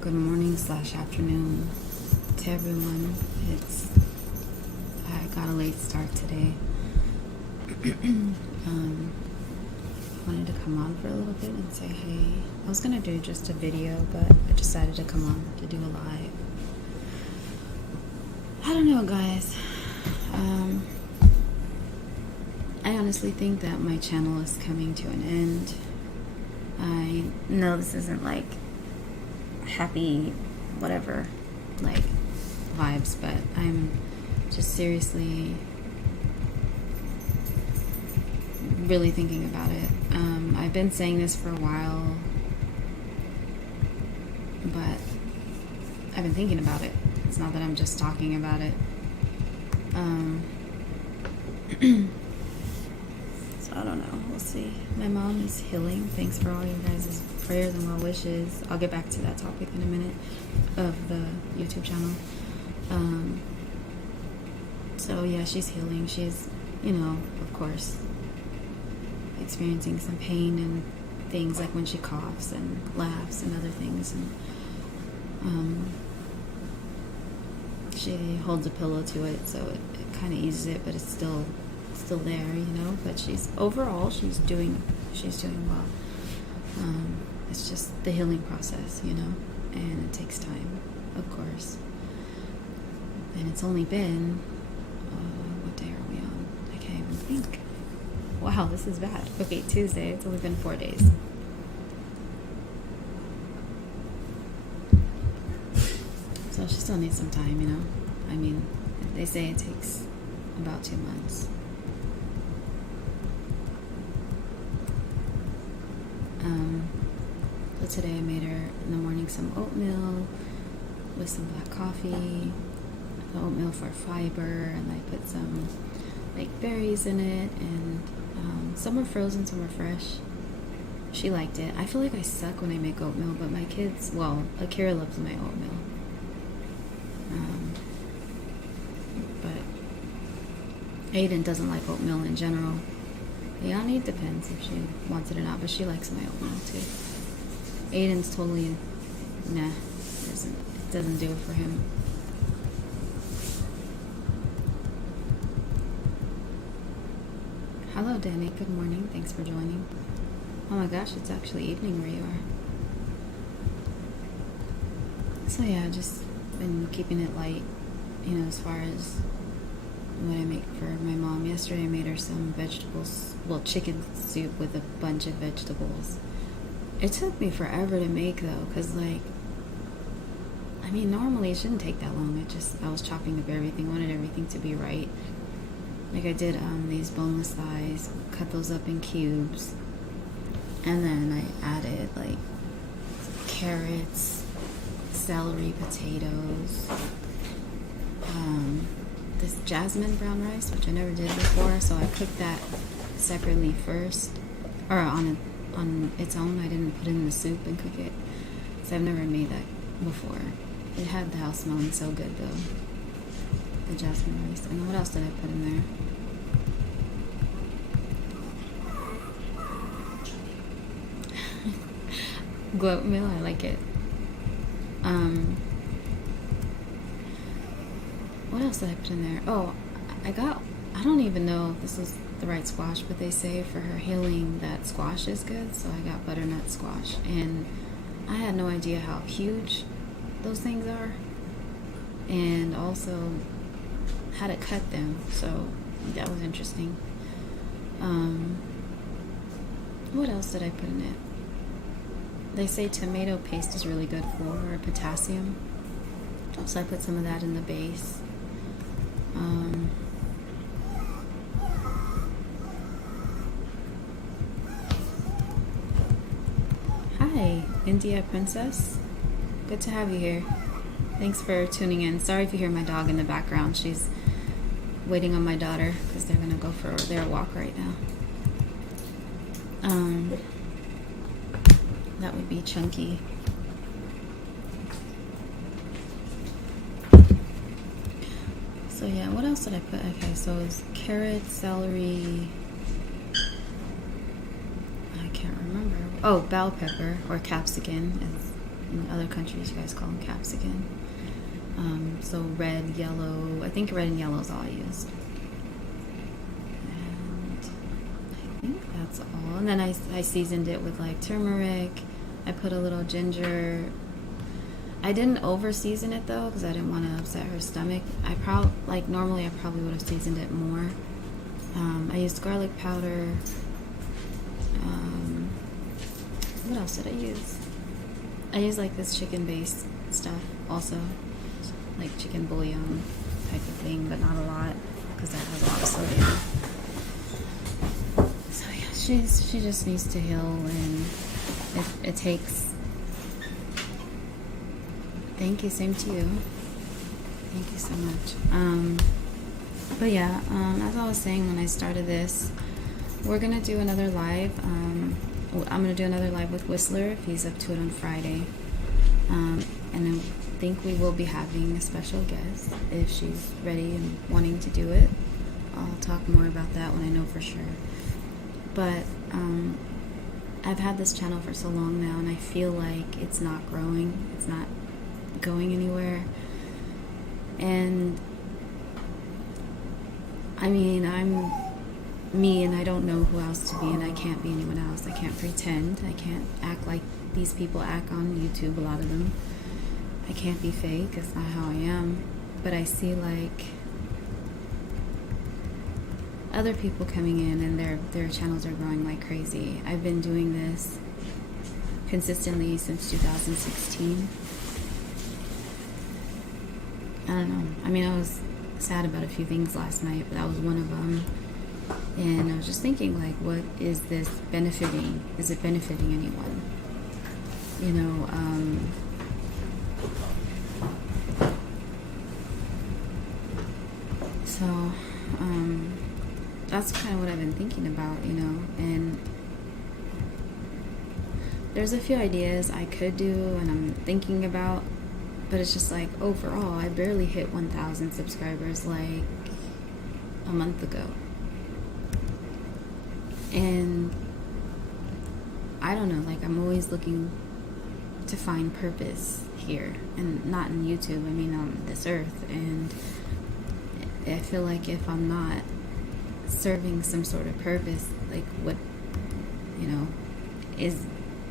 Good morning slash afternoon to everyone. I got a late start today. Wanted to come on for a little bit and say hey. I was gonna do just a video, but I decided to come on to do a live. I don't know, guys. I honestly think that my channel is coming to an end. I know this isn't like happy whatever like vibes, but I'm just seriously really thinking about it. I've been saying this for a while, but I've been thinking about it. It's not that I'm just talking about it. So I don't know. We'll see. My mom is healing. Thanks for all your guys' prayers and well wishes. I'll get back to that topic in a minute of the YouTube channel. So yeah, she's healing. She's, of course, experiencing some pain and things like when she coughs and laughs and other things. And she holds a pillow to it, so it kind of eases it, but it's still there, but she's doing well. It's just the healing process, and it takes time, of course. And it's only been what day are we on? I can't even think. Wow, this is bad. Okay, Tuesday. It's only been 4 days. So she still needs some time, I mean, they say it takes about 2 months. So today I made her in the morning some oatmeal with some black coffee, the oatmeal for fiber, and I put some like berries in it, and some were frozen, some were fresh. She liked it. I feel like I suck when I make oatmeal, but my kids, Akira loves my oatmeal. But Aiden doesn't like oatmeal in general. Liani, it depends if she wants it or not, but she likes my oatmeal too. Aiden's totally, it doesn't do it for him. Hello, Danny. Good morning. Thanks for joining. Oh my gosh, it's actually evening where you are. So yeah, just been keeping it light, as far as what I make for my mom. Yesterday I made her some chicken soup with a bunch of vegetables. It took me forever to make though, because normally it shouldn't take that long. I was chopping up everything, wanted everything to be right. Like I did these boneless thighs, cut those up in cubes, and then I added like carrots, celery, potatoes, this jasmine brown rice, which I never did before, so I cooked that separately first, or on its own. I didn't put it in the soup and cook it, so I've never made that before. It had the house smelling so good though, the jasmine rice. And what else did I put in there? Goat meal, I like it. What else did I put in there? Oh, I don't even know if this is the right squash, but they say for her healing that squash is good, so I got butternut squash. And I had no idea how huge those things are, and also how to cut them, so that was interesting. What else did I put in it? They say tomato paste is really good for potassium, so I put some of that in the base. Hi, India Princess. Good to have you here. Thanks for tuning in. Sorry if you hear my dog in the background. She's waiting on my daughter because they're gonna go for their walk right now. That would be Chunky. So yeah, what else did I put? Okay, so it's carrots, celery, I can't remember. Oh, bell pepper or capsicum, as In other countries, you guys call them capsicum. So red, yellow. I think red and yellow is all I used. And I think that's all. And then I seasoned it with like turmeric. I put a little ginger. I didn't over season it though because I didn't want to upset her stomach. Normally I probably would have seasoned it more. I used garlic powder. What else did I use? I used like this chicken based stuff also, like chicken bouillon type of thing, but not a lot because that has a lot of sodium. So yeah, she just needs to heal, and it takes. Thank you, same to you. Thank you so much. But yeah, as I was saying when I started this, we're gonna do another live. I'm gonna do another live with Whistler if he's up to it on Friday. And I think we will be having a special guest if she's ready and wanting to do it. I'll talk more about that when I know for sure. But I've had this channel for so long now, and I feel like it's not growing. It's not going anywhere. And I mean, I'm me, and I don't know who else to be, and I can't be anyone else. I can't pretend. I can't act like these people act on YouTube, a lot of them. I can't be fake. It's not how I am. But I see like other people coming in, and their channels are growing like crazy. I've been doing this consistently since 2016. I don't know. I mean, I was sad about a few things last night, but that was one of them. And I was just thinking, like, what is this benefiting? Is it benefiting anyone? You know, so that's kind of what I've been thinking about, you know. And there's a few ideas I could do and I'm thinking about, but it's just like, overall, I barely hit 1,000 subscribers like a month ago. And I don't know, like, I'm always looking to find purpose here, and not in YouTube, I mean on this earth. And I feel like if I'm not serving some sort of purpose, like, what, you know, is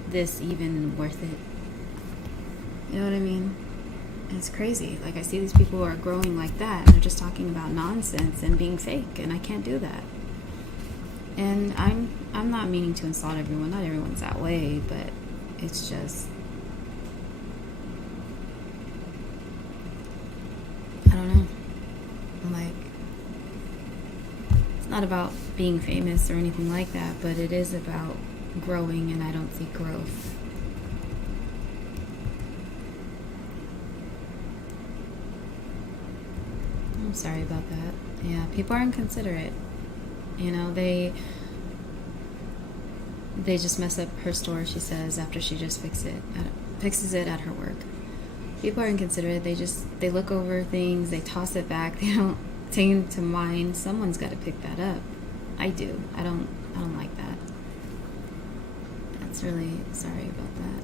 this even worth it? You know what I mean? It's crazy. Like, I see these people who are growing like that, and they're just talking about nonsense and being fake, and I can't do that. And I'm not meaning to insult everyone. Not everyone's that way, but it's just, I don't know. Like, it's not about being famous or anything like that, but it is about growing, and I don't see growth. I'm sorry about that. Yeah, people are inconsiderate. You know, they just mess up her store, she says, after she just fixes it at her work. People are inconsiderate. They look over things, they toss it back, they don't take it to mind. Someone's got to pick that up. I do. I don't like that. That's really sorry about that.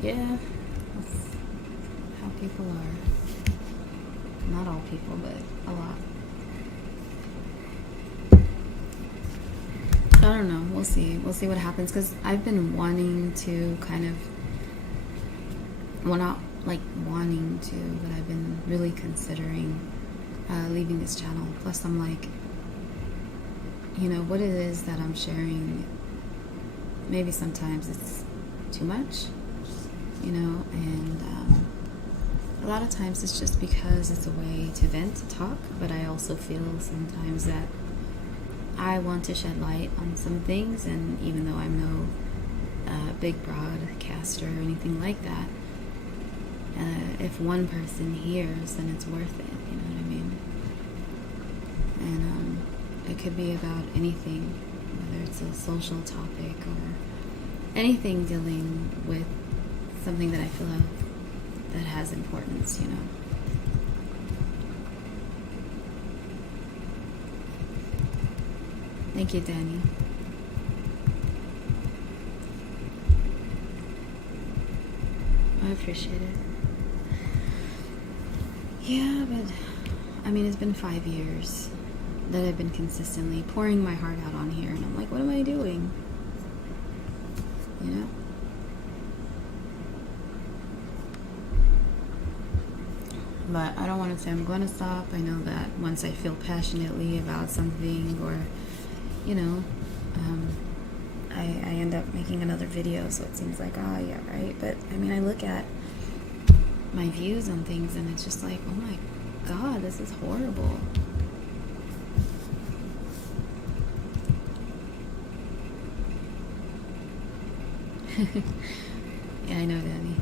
Yeah, that's how people are. Not all people, but a lot. I don't know. We'll see. We'll see what happens, because I've been wanting to kind of, well, not like wanting to, but I've been really considering leaving this channel. Plus, I'm like, you know, what it is that I'm sharing, maybe sometimes it's too much, you know, and a lot of times it's just because it's a way to vent, to talk, but I also feel sometimes that I want to shed light on some things, and even though I'm no big broadcaster or anything like that, if one person hears, then it's worth it, you know what I mean? And it could be about anything, whether it's a social topic or anything dealing with something that I feel that has importance, you know. Thank you, Danny. I appreciate it. Yeah, but I mean, it's been 5 years that I've been consistently pouring my heart out on here, and I'm like, what am I doing? You know? But I don't want to say I'm going to stop. I know that once I feel passionately about something, or, you know, I end up making another video, so it seems like, oh, yeah, right. But, I mean, I look at my views on things, and it's just like, oh my God, this is horrible. Yeah, I know, Danny.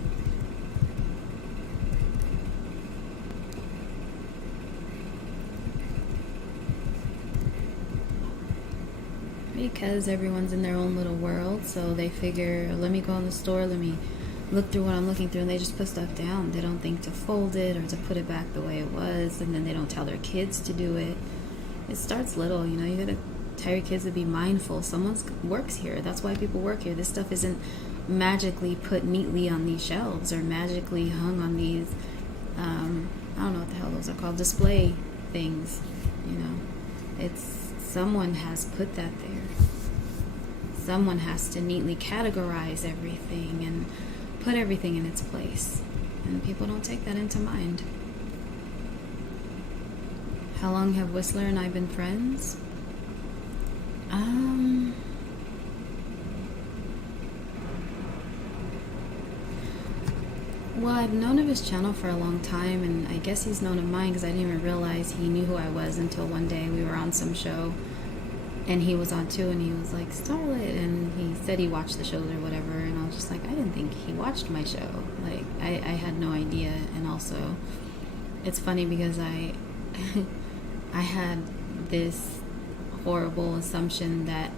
Because everyone's in their own little world, so they figure, let me go in the store, let me look through what I'm looking through, and they just put stuff down. They don't think to fold it or to put it back the way it was, and then they don't tell their kids to do it. It starts little, you know. You gotta tell your kids to be mindful. Someone works here. That's why people work here. This stuff isn't magically put neatly on these shelves or magically hung on these, I don't know what the hell those are called, display things, you know. It's, someone has put that there. Someone has to neatly categorize everything and put everything in its place. And people don't take that into mind. How long have Whistler and I been friends? Well, I've known of his channel for a long time, and I guess he's known of mine because I didn't even realize he knew who I was until one day we were on some show, and he was on too, and he was like, Starlit, and he said he watched the shows or whatever, and I was just like, I didn't think he watched my show. Like, I had no idea. And also, it's funny because I had this horrible assumption that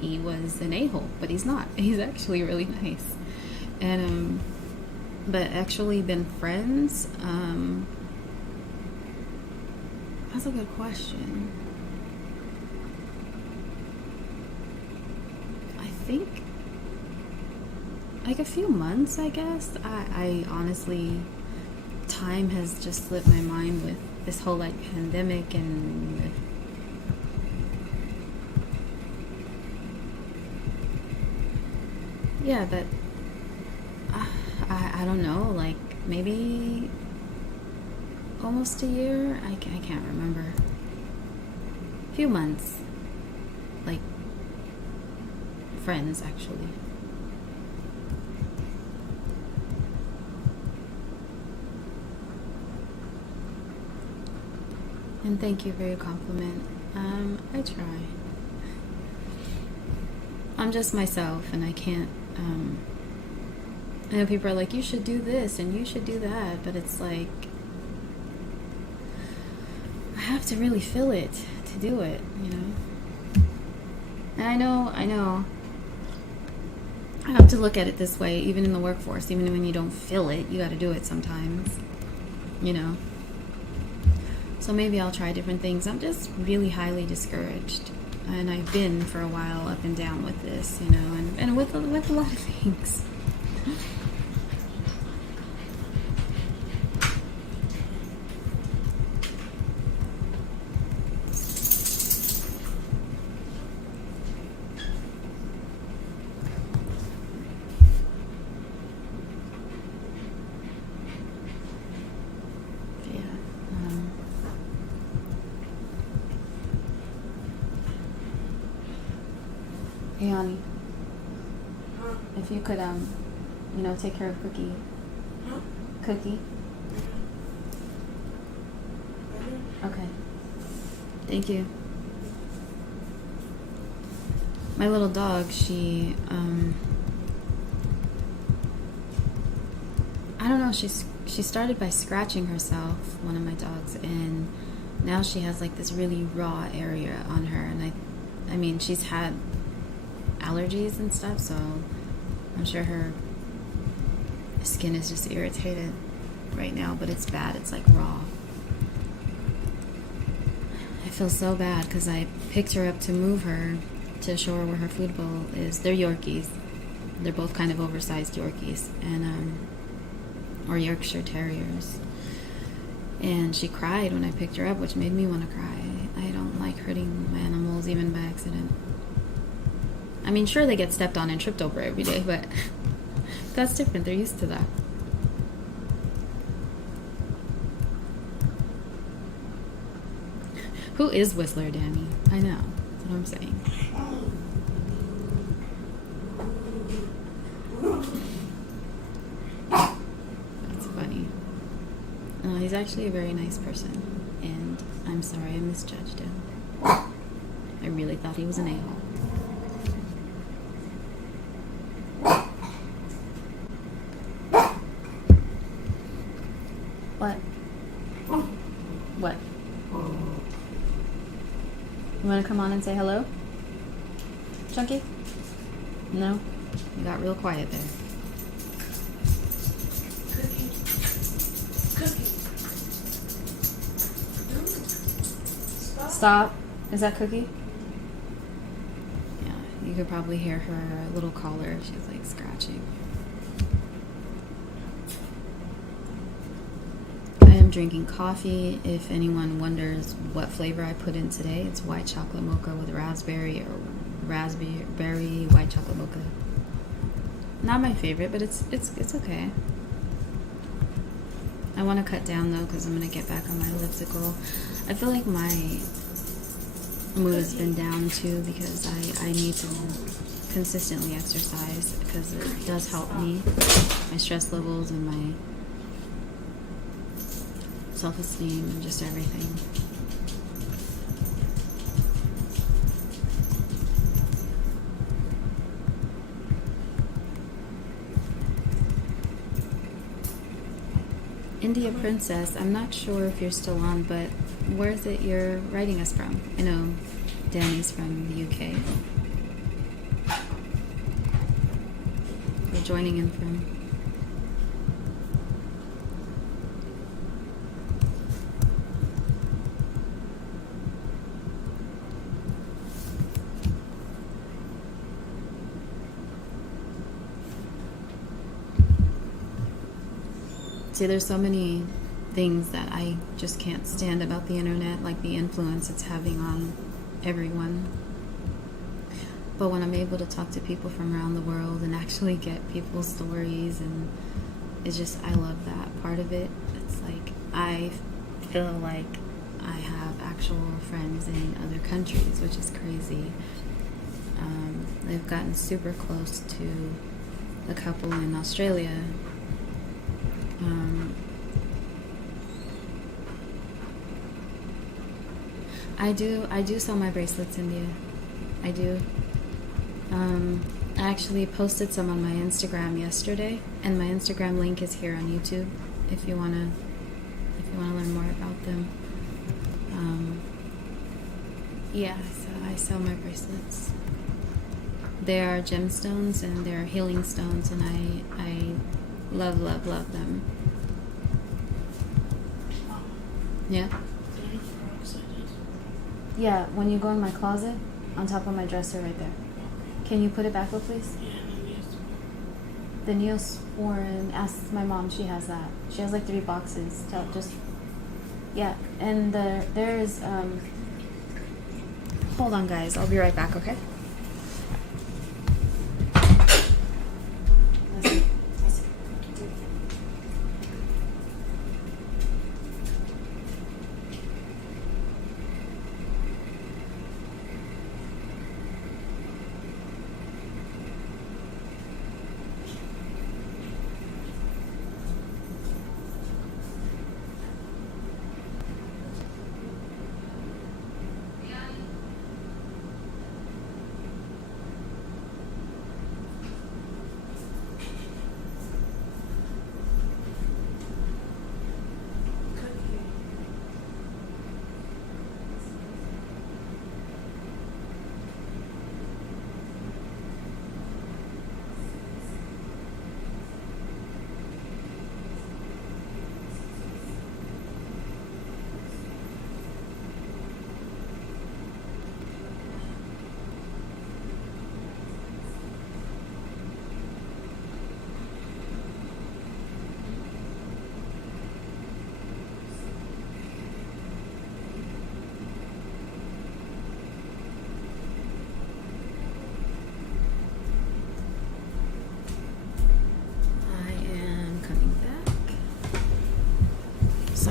he was an a-hole, but he's not. He's actually really nice. And but actually been friends, that's a good question. I think like a few months, I guess. I honestly, time has just slipped my mind with this whole like pandemic, and yeah, but I don't know, like maybe almost a year. I can't remember. A few months, like friends actually. And thank you for your compliment. I try. I'm just myself, and I can't. I know people are like, you should do this and you should do that, but it's like, I have to really feel it to do it, you know? And I know, I have to look at it this way, even in the workforce, even when you don't feel it, you gotta do it sometimes, you know? So maybe I'll try different things. I'm just really highly discouraged, and I've been for a while up and down with this, you know, and with a lot of things. Hey, honey. If you could, you know, take care of Cookie. Cookie. Okay. Thank you. My little dog, she, I don't know, she started by scratching herself, one of my dogs, and now she has like this really raw area on her, and I mean, she's had allergies and stuff, so I'm sure her skin is just irritated right now, but it's bad. It's like raw. feel so bad because I picked her up to move her to show her where her food bowl is. They're Yorkies. They're both kind of oversized Yorkies, and or Yorkshire Terriers. And she cried when I picked her up, which made me want to cry. I don't like hurting my animals, even by accident. I mean, sure, they get stepped on and tripped over every day, but that's different. They're used to that. Who is Whistler Danny? I know. That's what I'm saying. That's funny. He's actually a very nice person, and I'm sorry I misjudged him. I really thought he was an a-hole. What? What? You want to come on and say hello? Chunky? No? You got real quiet there. Stop. Is that Cookie? Yeah, you could probably hear her little collar. She's like scratching. I am drinking coffee. If anyone wonders what flavor I put in today, it's white chocolate mocha with raspberry or raspberry white chocolate mocha. Not my favorite, but it's okay. I want to cut down though because I'm going to get back on my elliptical. I feel like my mood has been down too because I need to consistently exercise because it does help me, my stress levels and my self-esteem and just everything. India Princess, I'm not sure if you're still on, but where is it you're writing us from? I know Danny's from the UK. We're joining in from. See, there's so many things that I just can't stand about the internet, like the influence it's having on everyone. But when I'm able to talk to people from around the world and actually get people's stories, and it's just, I love that part of it. It's like, I feel like I have actual friends in other countries, which is crazy. They've gotten super close to a couple in Australia. I do sell my bracelets, India. I do. I actually posted some on my Instagram yesterday, and my Instagram link is here on YouTube if you wanna learn more about them. Yeah, so I sell my bracelets. They are gemstones and they're healing stones, and I love them. Yeah? Yeah, when you go in my closet, on top of my dresser right there. Can you put it back up, please? The Neosporin, ask my mom, she has that. She has like 3 boxes. Yeah, and there's, hold on guys, I'll be right back, okay?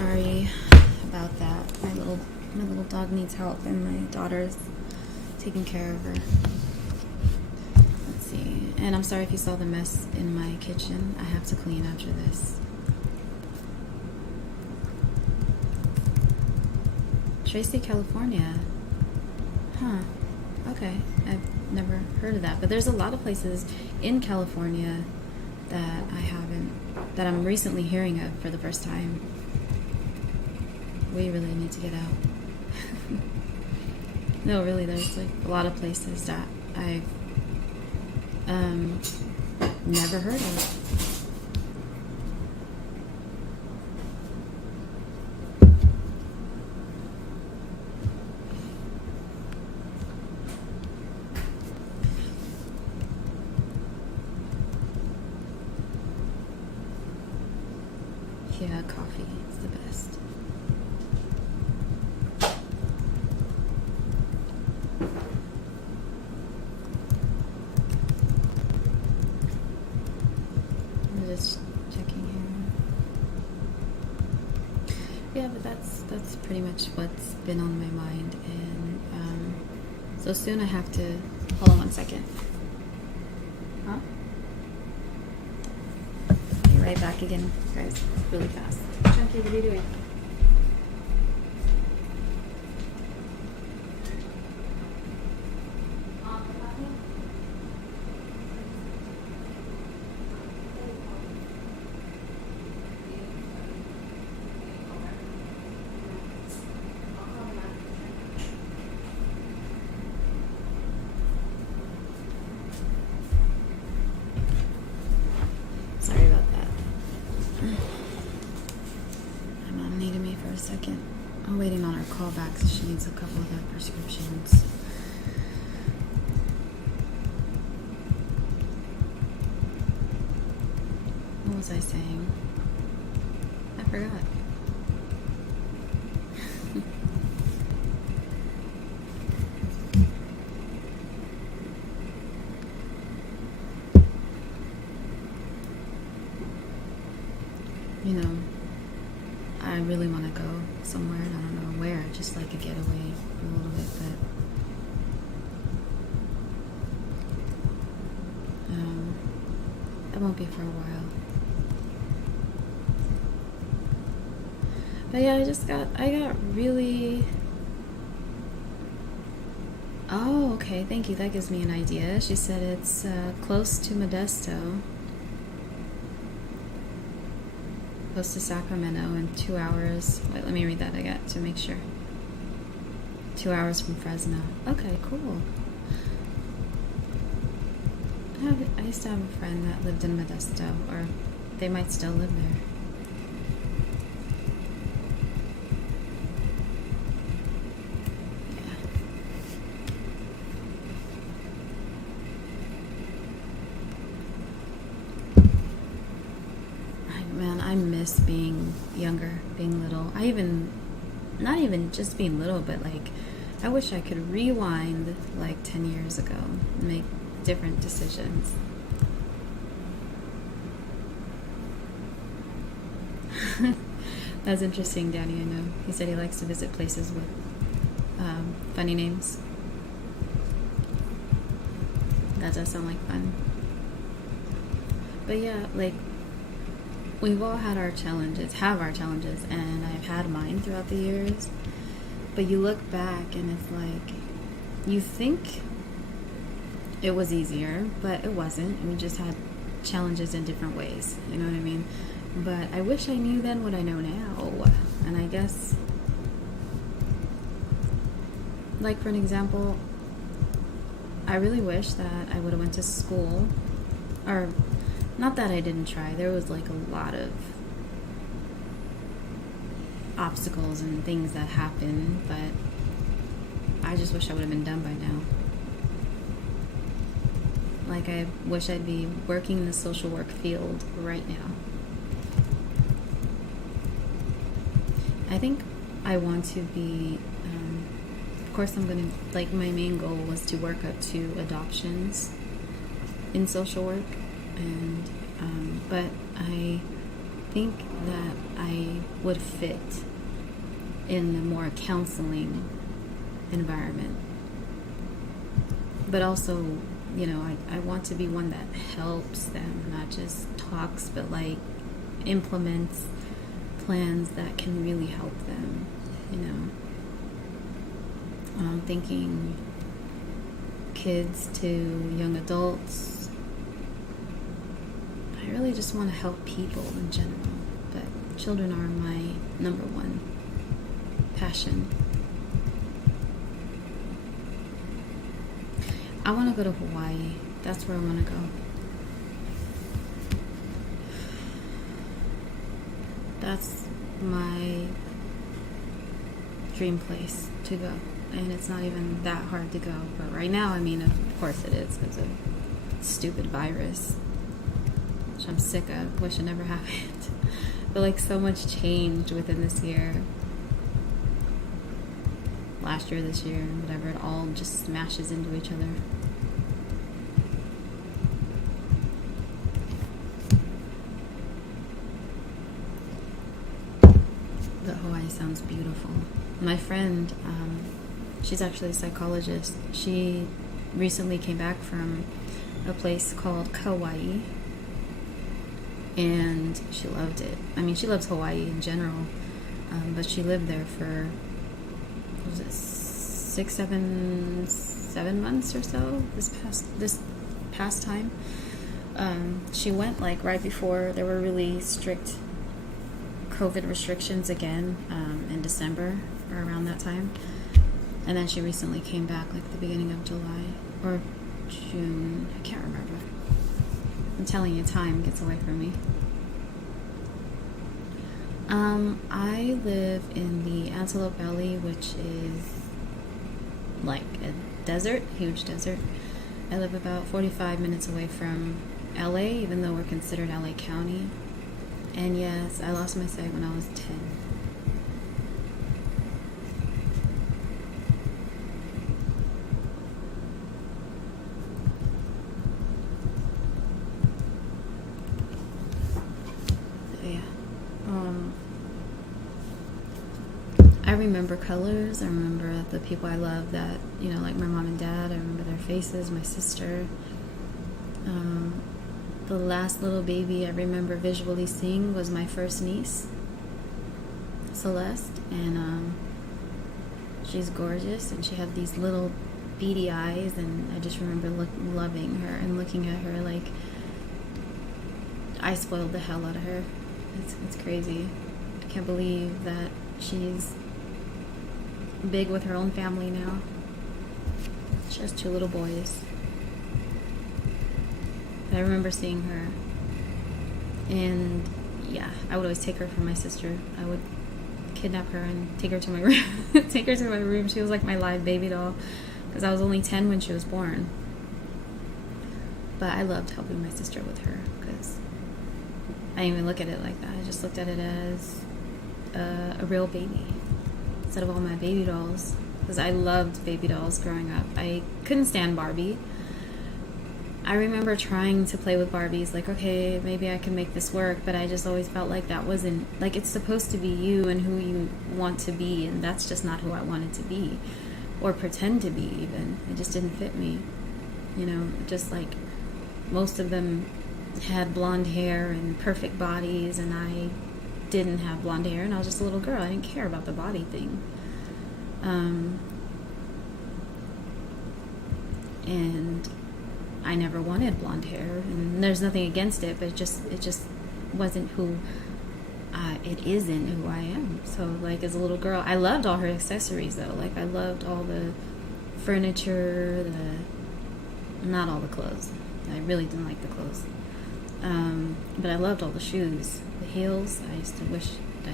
sorry about that. My little dog needs help, and my daughter's taking care of her. Let's see. And I'm sorry if you saw the mess in my kitchen. I have to clean after this. Tracy, California. Huh. Okay. I've never heard of that. But there's a lot of places in California that that I'm recently hearing of for the first time. We really need to get out. No, really, there's like a lot of places that I've never heard of. Yeah, coffee is the best. I'm just checking here. Yeah, but that's pretty much what's been on my mind, and so soon I have to. Hold on one second. Huh? Be right back again, guys. Really fast. Chunky, what are you doing? Sorry about that. My mom needed me for a second. I'm waiting on her call back, so she needs a couple of her prescriptions. What was I saying? I forgot. You know, I really want to go somewhere. I don't know where, just like a getaway for a little bit, but that won't be for a while. But yeah, I got really. Oh, okay, thank you. That gives me an idea. She said it's close to Modesto. Close to Sacramento in 2 hours. Wait, let me read that again to make sure. 2 hours from Fresno. Okay, cool. I used to have a friend that lived in Modesto, or they might still live there. I miss being younger, being little. Not even just being little, but like, I wish I could rewind like 10 years ago and make different decisions. That's interesting, Danny, I know. He said he likes to visit places with funny names. That does sound like fun. But yeah, like, we've all had our challenges, and I've had mine throughout the years. But you look back and it's like, you think it was easier, but it wasn't. And we just had challenges in different ways, you know what I mean? But I wish I knew then what I know now. And I guess, like for an example, I really wish that I would have went to school, or not that I didn't try. There was like a lot of obstacles and things that happened, but I just wish I would have been done by now. Like, I wish I'd be working in the social work field right now. I think I want to be, of course I'm going to, like, my main goal was to work up to adoptions in social work, and but I think that I would fit in the more counseling environment. But also, you know, I want to be one that helps them, not just talks, but like implements plans that can really help them, you know. I'm thinking kids to young adults. I really just want to help people in general, but children are my number one passion. I want to go to Hawaii. That's where I want to go. That's my dream place to go. And it's not even that hard to go. But right now, I mean, of course it is because of stupid virus, which I'm sick of. Wish it never happened. But like so much changed within this year. Last year, this year, whatever. It all just smashes into each other. But Hawaii sounds beautiful. My friend, she's actually a psychologist. She recently came back from a place called Kauai, and she loved it. I mean, she loves Hawaii in general, but she lived there for, what was it, 7 months or so this past time. She went like right before there were really strict COVID restrictions again in December or around that time. And then she recently came back like the beginning of July or June. I can't remember. I'm telling you, time gets away from me. I live in the Antelope Valley, which is like a desert, huge desert. I live about 45 minutes away from LA, even though we're considered LA County. And yes, I lost my sight when I was 10. I remember colors. I remember the people I love that, you know, like my mom and dad. I remember their faces, my sister. The last little baby I remember visually seeing was my first niece, Celeste. And she's gorgeous, and she had these little beady eyes, and I just remember loving her and looking at her like I spoiled the hell out of her. It's crazy. I can't believe that she's big with her own family now. She has 2 little boys. I remember seeing her, and yeah, I would always take her from my sister. I would kidnap her and take her to my room. Take her to my room. She was like my live baby doll, because I was only 10 when she was born. But I loved helping my sister with her, because I didn't even look at it like that. I just looked at it as a real baby instead of all my baby dolls, because I loved baby dolls growing up. I couldn't stand Barbie. I remember trying to play with Barbies, like, okay, maybe I can make this work, but I just always felt like that wasn't, like, it's supposed to be you and who you want to be, and that's just not who I wanted to be, or pretend to be even. It just didn't fit me, you know, just like most of them had blonde hair and perfect bodies, and I didn't have blonde hair, and I was just a little girl. I didn't care about the body thing. And I never wanted blonde hair, and there's nothing against it, but it just wasn't who it isn't who I am. So like as a little girl, I loved all her accessories though. Like I loved all the furniture, not all the clothes. I really didn't like the clothes. But I loved all the shoes, the heels. I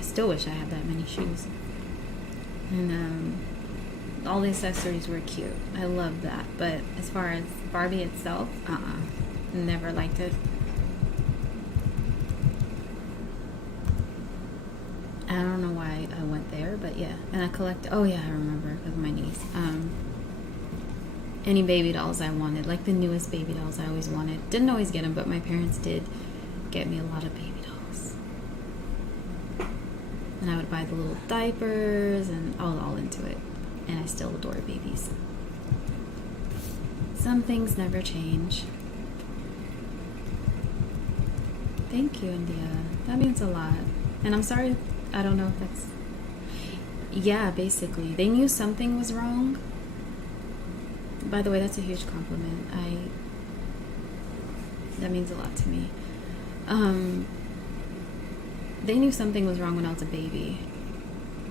still wish I had that many shoes. And all the accessories were cute. I loved that. But as far as Barbie itself, never liked it. I don't know why I went there, but yeah. And I collected, oh yeah, I remember, with my niece. Any baby dolls I wanted, like the newest baby dolls I always wanted. Didn't always get them, but my parents did get me a lot of baby dolls. And I would buy the little diapers, and I was all into it. And I still adore babies. Some things never change. Thank you, India. That means a lot. And I'm sorry, I don't know if that's... Yeah, basically. They knew something was wrong. By the way, that's a huge compliment. That means a lot to me. They knew something was wrong when I was a baby,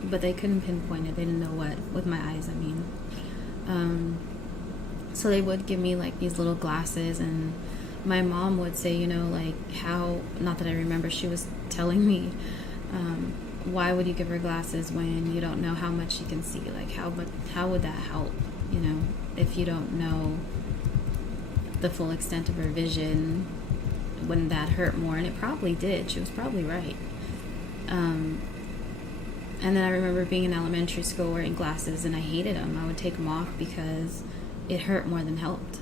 but they couldn't pinpoint it. They didn't know what, with my eyes, I mean. So they would give me like these little glasses, and my mom would say, you know, like how, not that I remember, she was telling me, why would you give her glasses when you don't know how much she can see? Like how would that help, you know, if you don't know the full extent of her vision? Wouldn't that hurt more? And it probably did. She was probably right. And then I remember being in elementary school wearing glasses, and I hated them. I would take them off because it hurt more than helped.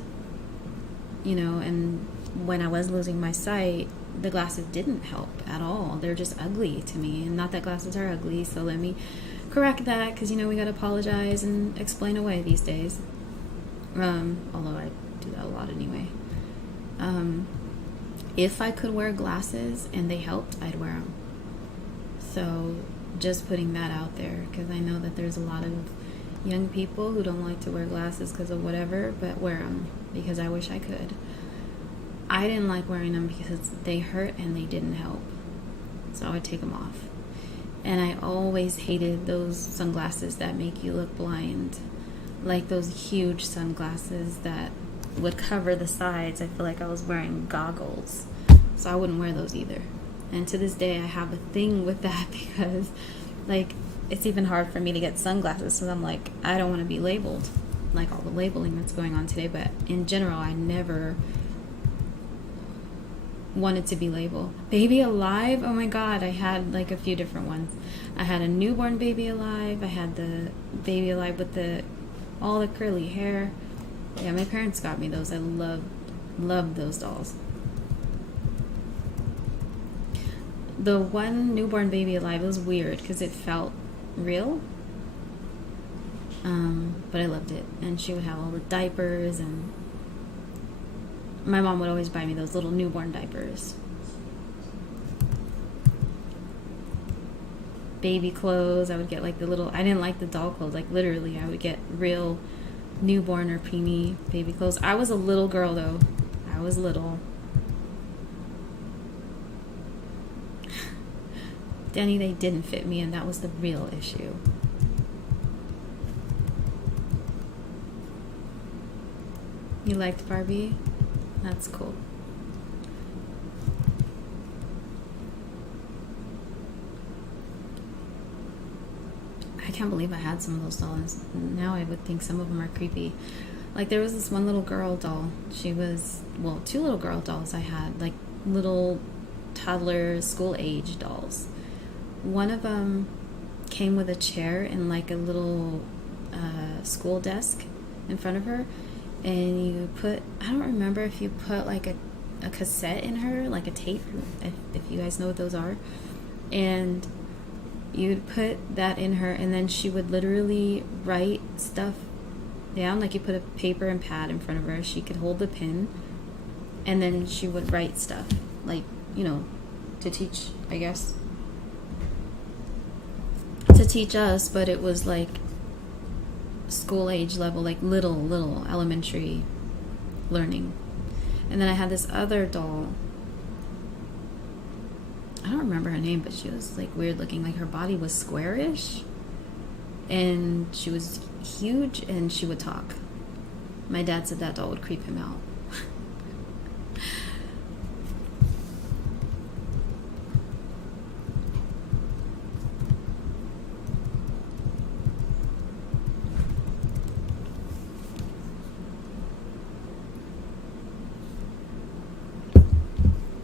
You know, and when I was losing my sight, the glasses didn't help at all. They're just ugly to me. And not that glasses are ugly, so let me correct that, because, you know, we got to apologize and explain away these days. Although I do that a lot anyway. If I could wear glasses and they helped, I'd wear them. So just putting that out there, because I know that there's a lot of young people who don't like to wear glasses because of whatever, but wear them because I wish I could. I didn't like wearing them because they hurt and they didn't help. So I would take them off. And I always hated those sunglasses that make you look blind. Like those huge sunglasses that would cover the sides. I feel like I was wearing goggles. So I wouldn't wear those either. And to this day I have a thing with that, because like it's even hard for me to get sunglasses, because I'm like, I don't want to be labeled like all the labeling that's going on today. But in general, I never wanted to be labeled. Baby Alive, oh my god, I had like a few different ones. I had a newborn Baby Alive. I had the Baby Alive with all the curly hair. Yeah, my parents got me those. I loved those dolls. The one newborn Baby Alive was weird because it felt real. But I loved it. And she would have all the diapers, and my mom would always buy me those little newborn diapers. Baby clothes, I would get like the little, I didn't like the doll clothes, like literally I would get real newborn or preemie baby clothes. I was a little girl though. I was little. Danny, they didn't fit me, and that was the real issue. You liked Barbie? That's cool. I can't believe I had some of those dolls. Now I would think some of them are creepy. Like there was this one little girl doll. She was, well, two little girl dolls I had, like little toddler school age dolls. One of them came with a chair and like a little school desk in front of her, and you put, I don't remember if you put like a cassette in her, like a tape, if you guys know what those are, and you'd put that in her, and then she would literally write stuff down. Like you put a paper and pad in front of her, she could hold the pen, and then she would write stuff, like, you know, to teach, I guess, to teach us. But it was like school age level, like little elementary learning. And then I had this other doll, I don't remember her name, but she was like weird looking. Like her body was squarish, and she was huge, and she would talk. My dad said that doll would creep him out.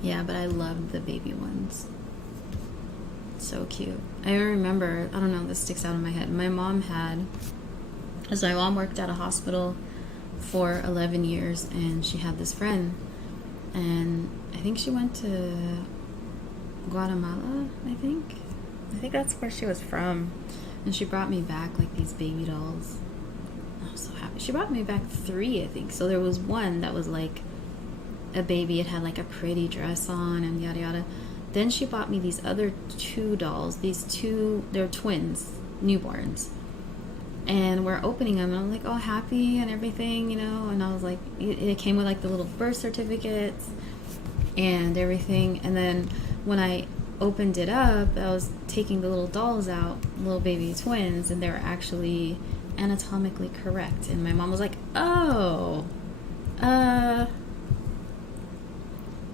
Yeah, but I loved the baby ones. So cute. I remember, I don't know, this sticks out in my head. My mom had, because my mom worked at a hospital for 11 years, and she had this friend, and I think she went to Guatemala, I think. I think that's where she was from. And she brought me back like these baby dolls. I was so happy. She brought me back 3, I think. So there was one that was like a baby. It had like a pretty dress on and yada yada. Then she bought me these other 2 dolls. They're twins, newborns. And we're opening them, and I'm like, all happy and everything, you know. And I was like, it came with like the little birth certificates and everything. And then when I opened it up, I was taking the little dolls out, little baby twins, and they were actually anatomically correct. And my mom was like, oh,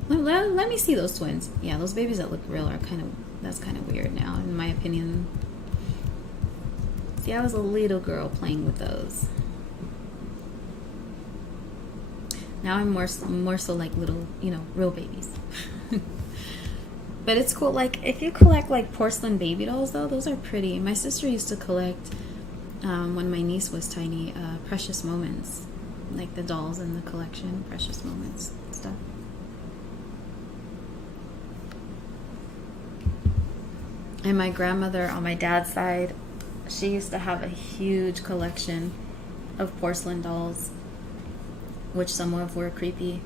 let me see those twins. Yeah, those babies that look real that's kind of weird now, in my opinion. See, I was a little girl playing with those. Now I'm more so like little, you know, real babies. But it's cool. Like, if you collect like porcelain baby dolls, though, those are pretty. My sister used to collect, when my niece was tiny, Precious Moments, like the dolls in the collection, Precious Moments and stuff. And my grandmother on my dad's side, she used to have a huge collection of porcelain dolls, which some of were creepy,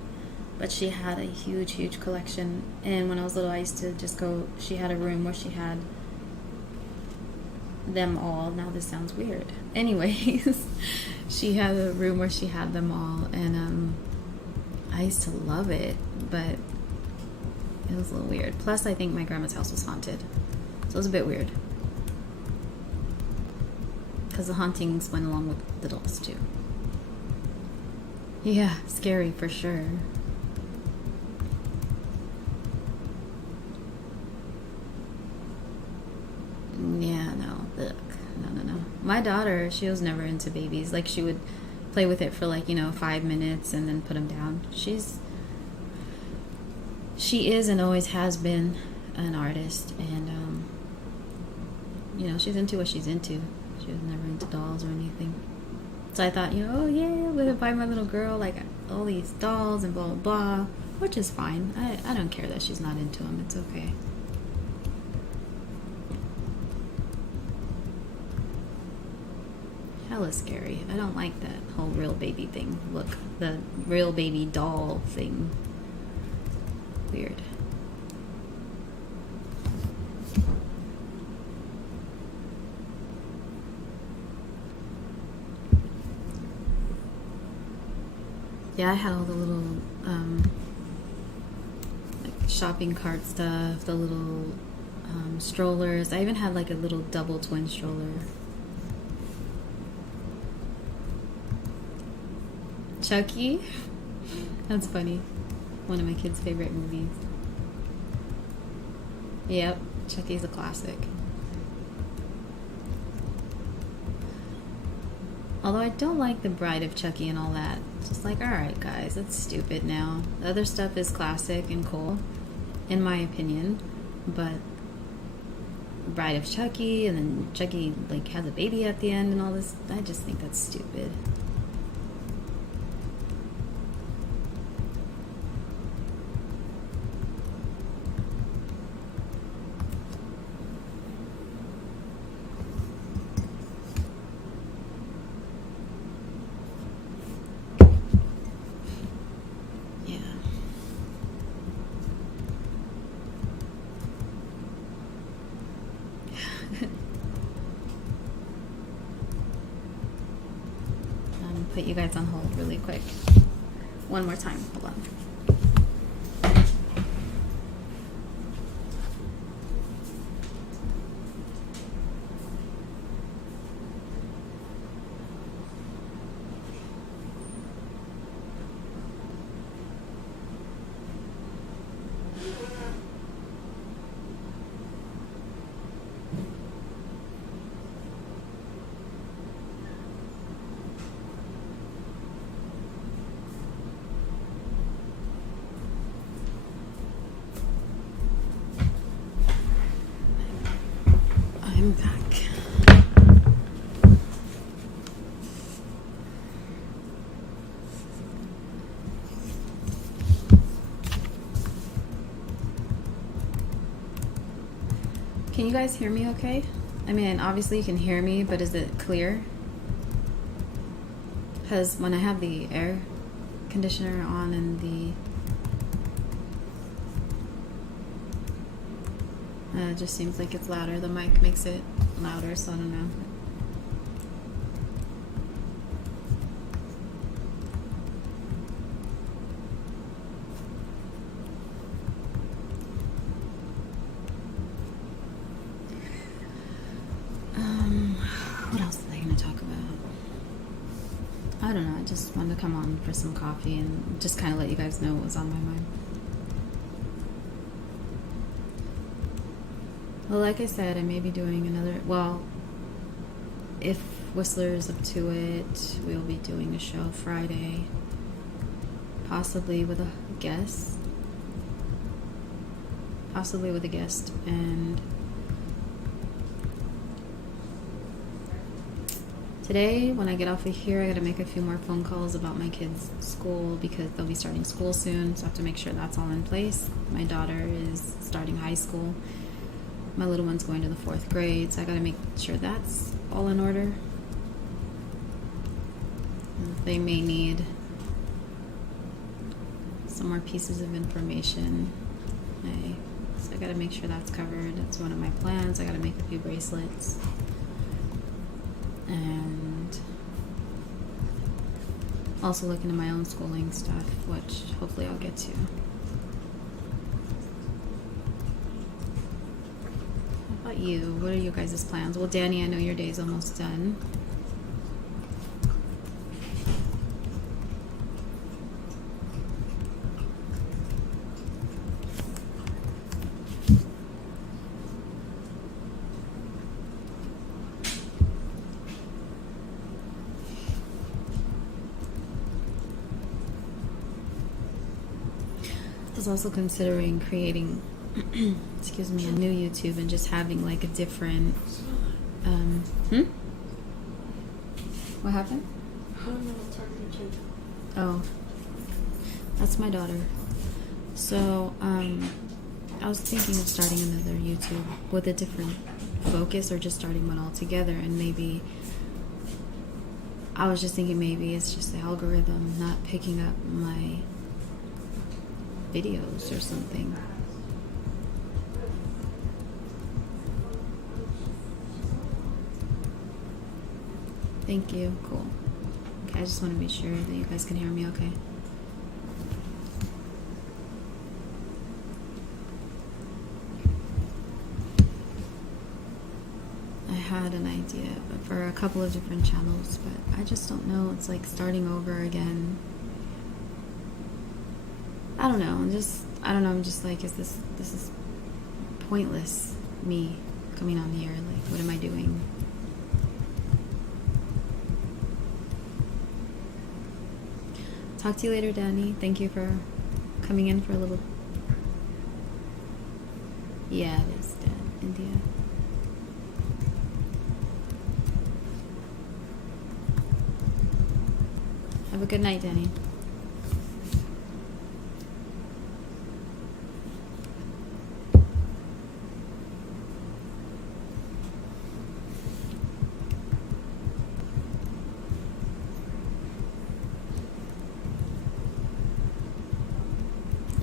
but she had a huge collection. And when I was little, I used to just go, she had a room where she had them all. Now this sounds weird. Anyways, she had a room where she had them all, and I used to love it, but it was a little weird. Plus, I think my grandma's house was haunted, so it was a bit weird. Because the hauntings went along with the dolls too. Yeah, scary for sure. Yeah, no. Ugh. No. My daughter, she was never into babies. Like, she would play with it for like, 5 minutes and then put them down. She is and always has been an artist, and she's into what she's into. She was never into dolls or anything. So I thought, oh yeah, I'm gonna buy my little girl like all these dolls and blah blah blah, which is fine. I don't care that she's not into them. It's okay. Hella scary. I don't like that whole real baby thing. Look, the real baby doll thing. Weird. Yeah, I had all the little like shopping cart stuff, the little strollers. I even had like a little double twin stroller. Chucky? That's funny. One of my kids' favorite movies. Yep, Chucky's a classic. Although I don't like the Bride of Chucky and all that. It's just like, alright guys, that's stupid now. The other stuff is classic and cool, in my opinion. But Bride of Chucky, and then Chucky like has a baby at the end and all this, I just think that's stupid. Put you guys on hold really quick. One more time. Hold on. Can you guys hear me okay? I mean, obviously you can hear me, but is it clear? Because when I have the air conditioner on and it just seems like it's louder. The mic makes it louder, so I don't know. What else was I going to talk about? I don't know. I just wanted to come on for some coffee and just kind of let you guys know what was on my mind. Well, like I said, I may be doing another... Well, if Whistler is up to it, we'll be doing a show Friday. Possibly with a guest. And... today, when I get off of here, I gotta make a few more phone calls about my kids' school because they'll be starting school soon, so I have to make sure that's all in place. My daughter is starting high school. My little one's going to the 4th grade, so I gotta make sure that's all in order. They may need some more pieces of information. So I gotta make sure that's covered. That's one of my plans. I gotta make a few bracelets. And also look into my own schooling stuff, which hopefully I'll get to. How about you? What are your guys' plans? Well, Danny, I know your day's almost done. I was also considering creating excuse me, a new YouTube and just having like a different What happened? Oh, that's my daughter. So I was thinking of starting another YouTube with a different focus, or just starting one altogether. And maybe I was just thinking maybe it's just the algorithm not picking up my videos or something. Thank you. Cool. Okay, I just want to be sure that you guys can hear me okay. I had an idea for a couple of different channels, but I just don't know. It's like starting over again. I don't know. I'm just like, this is pointless, me coming on here. Like, what am I doing? Talk to you later, Danny. Thank you for coming in for a little... Yeah, it is, Dan. India. Have a good night, Danny.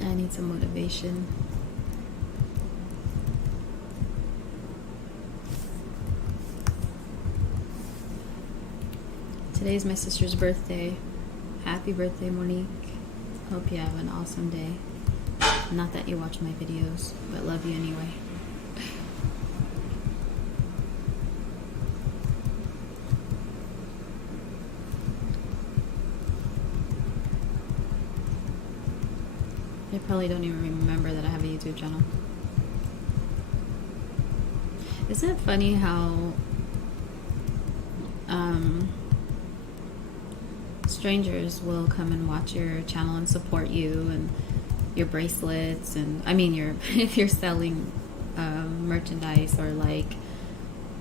I need some motivation. Today's my sister's birthday. Happy birthday, Monique. Hope you have an awesome day. Not that you watch my videos, but love you anyway. They probably don't even remember that I have a YouTube channel. Isn't it funny how strangers will come and watch your channel and support you and your bracelets, and I mean if you're selling merchandise or like,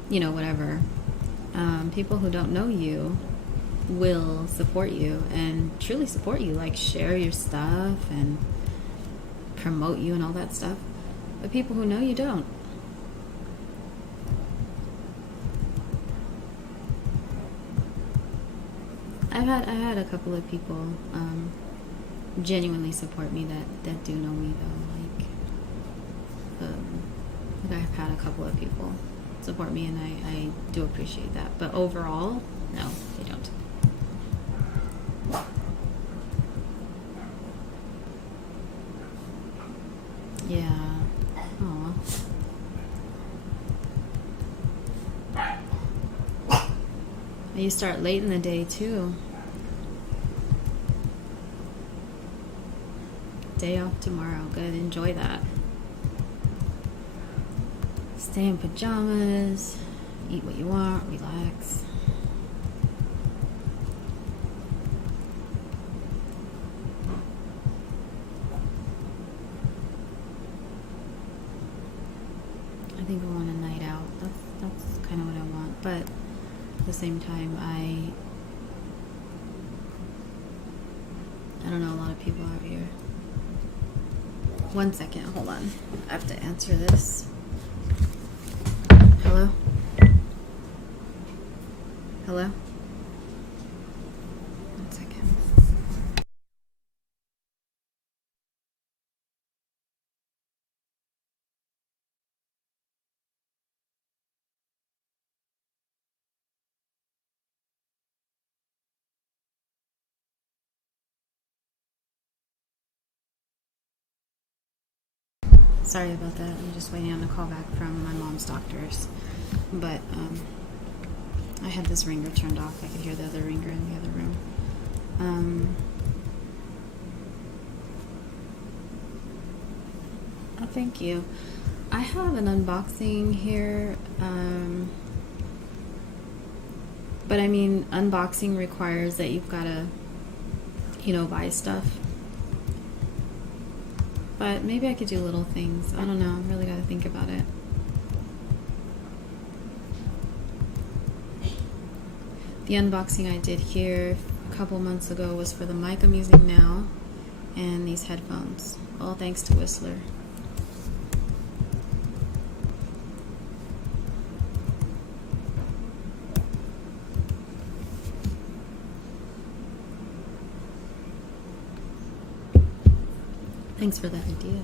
you know, whatever. People who don't know you will support you and truly support you, like share your stuff and promote you and all that stuff. But people who know you don't. I've had a couple of people genuinely support me that do know me though. Like I've had a couple of people support me, and I do appreciate that. But overall, no, they don't. Yeah. Aw. You start late in the day too. Day off tomorrow. Good. Enjoy that. Stay in pajamas. Eat what you want. Relax. I think I want a night out. That's kind of what I want. But at the same time, I don't know a lot of people out here. 1 second, hold on. I have to answer this. Hello? Hello? 1 second. Sorry about that. I'm just waiting on a call back from my mom's doctors. But I had this ringer turned off. I could hear the other ringer in the other room. Oh, thank you. I have an unboxing here. But I mean, unboxing requires that you've got to, buy stuff. But maybe I could do little things. I don't know. I really got to think about it. The unboxing I did here a couple months ago was for the mic I'm using now and these headphones. All thanks to Whistler. Thanks for that idea.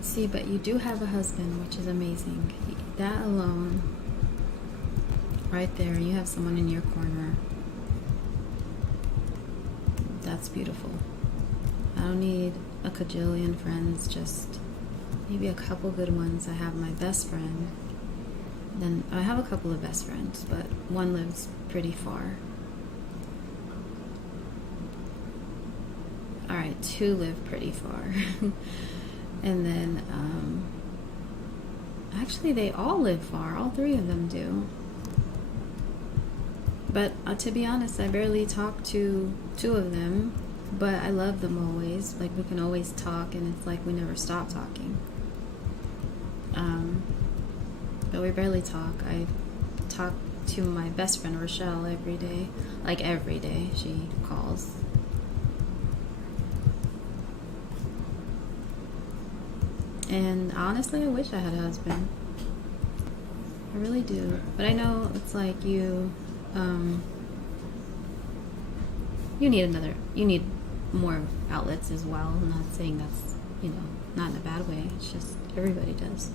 See, but you do have a husband, which is amazing. That alone, right there, you have someone in your corner. That's beautiful. I don't need a cajillion friends, just maybe a couple good ones. I have my best friend. Then I have a couple of best friends, but one lives pretty far. Alright, 2 live pretty far. And then, actually they all live far. All 3 of them do. But to be honest, I barely talk to 2 of them, but I love them always. Like, we can always talk, and it's like we never stop talking. But we barely talk. I talk to my best friend Rochelle every day. Like, every day she calls. And honestly, I wish I had a husband. I really do. But I know it's like you need more outlets as well. I'm not saying that's, not in a bad way. It's just everybody does.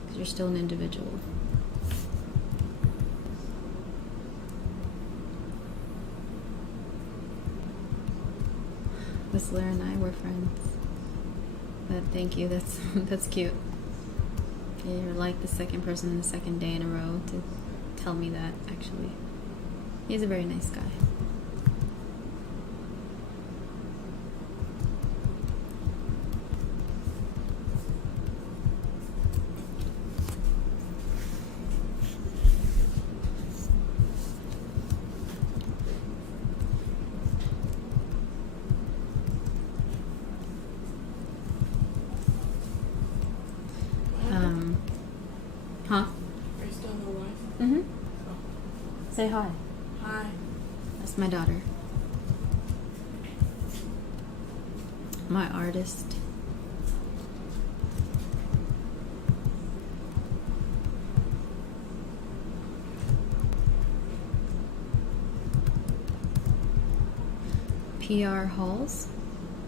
Because you're still an individual. Whistler and I were friends. But thank you, that's cute. You're like the second person in the second day in a row to tell me that, actually. He's a very nice guy. Huh? Are you still in the live? Mm-hmm. Oh. Say hi. Hi. That's my daughter. My artist. PR halls?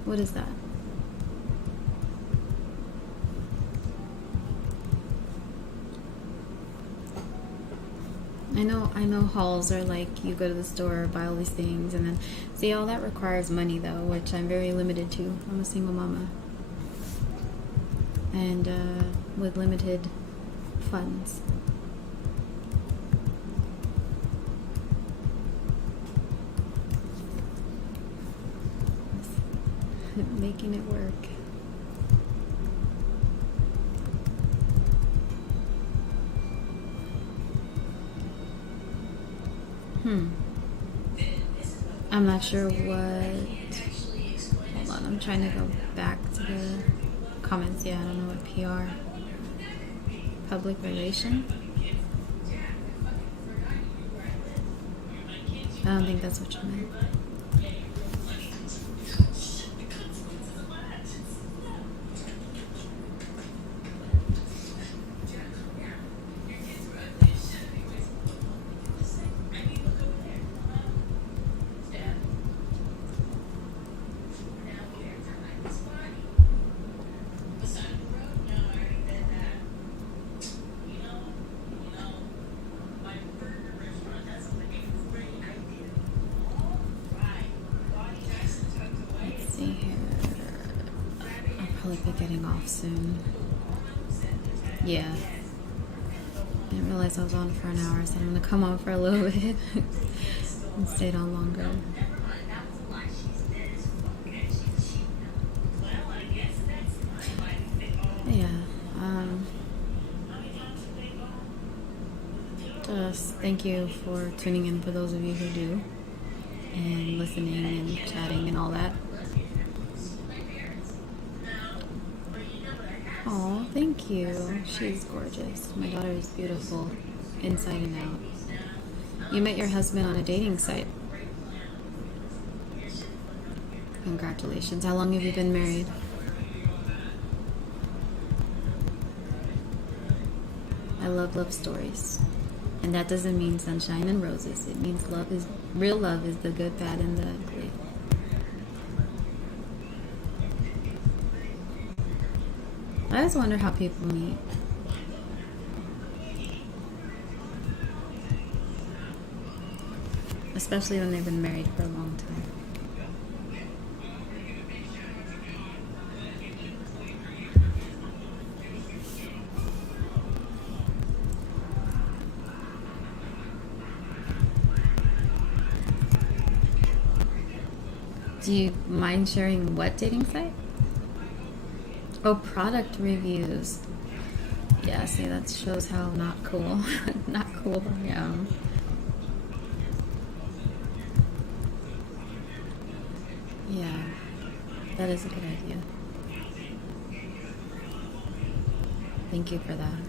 What is that? I know halls are like you go to the store, buy all these things, and then see all that requires money though, which I'm very limited to. I'm a single mama. And with limited funds. Making it work. I'm not sure what. Hold on, I'm trying to go back to the comments. Yeah, I don't know what PR. Public relation? I don't think that's what you meant. Be getting off soon. Yeah. I didn't realize I was on for an hour, so I'm gonna come on for a little bit and stayed on longer. Yeah. Just thank you for tuning in for those of you who do, and listening and chatting and all that. Oh, thank you. She's gorgeous. My daughter is beautiful, inside and out. You met your husband on a dating site. Congratulations. How long have you been married? I love stories. And that doesn't mean sunshine and roses. It means real love is the good, bad, and the ugly. I always wonder how people meet. Especially when they've been married for a long time. Do you mind sharing what dating site? Oh, product reviews. Yeah, see, that shows how not cool. Not cool I am. Yeah, that is a good idea. Thank you for that.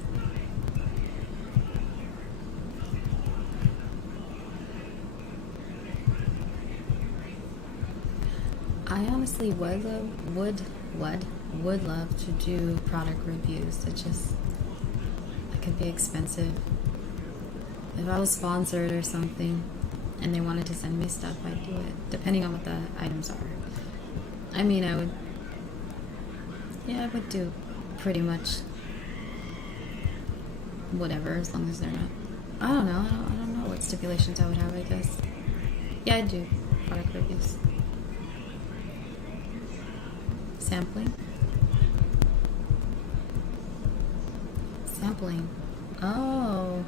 I honestly would love to do product reviews. It could be expensive. If I was sponsored or something and they wanted to send me stuff, I'd do it, depending on what the items are. I mean, I would do pretty much whatever, as long as they're not, I don't know what stipulations I would have, I guess. Yeah, I do product reviews. Sampling. Oh.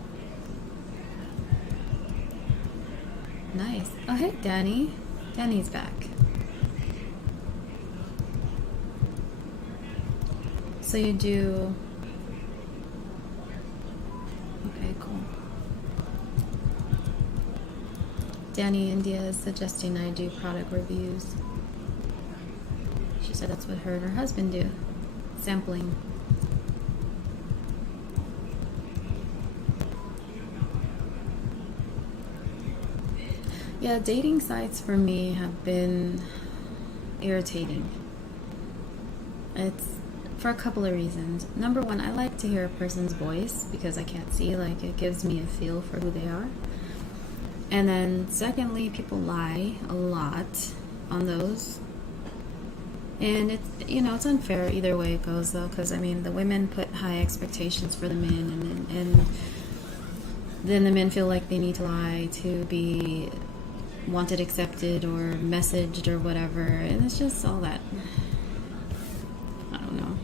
Nice. Oh, hey, Danny. Danny's back. So you do... Okay, cool. Danny India is suggesting I do product reviews. She said that's what her and her husband do. Sampling. Yeah, dating sites for me have been irritating. It's for a couple of reasons. Number one, I like to hear a person's voice because I can't see, like, it gives me a feel for who they are. And then, secondly, people lie a lot on those. And it's unfair either way it goes, though, because, I mean, the women put high expectations for the men, and then the men feel like they need to lie to be wanted, accepted, or messaged, or whatever. And it's just all that. I don't know.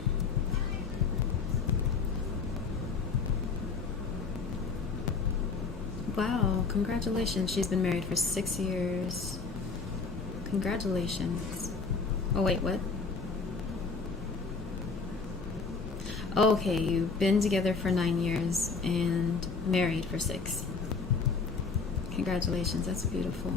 Wow, congratulations. She's been married for 6 years. Congratulations. Oh, wait, what? Okay, you've been together for 9 years and married for 6. Congratulations, that's beautiful.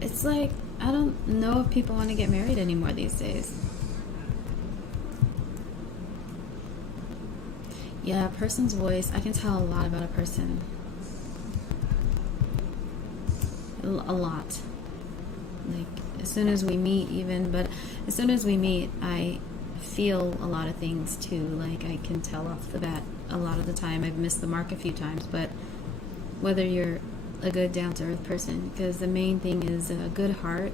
It's like, I don't know if people want to get married anymore these days. Yeah, a person's voice, I can tell a lot about a person. A lot. Like, as soon as we meet, even, but as soon as we meet, I feel a lot of things too. Like, I can tell off the bat a lot of the time. I've missed the mark a few times, but whether you're a good, down-to-earth person, because the main thing is a good heart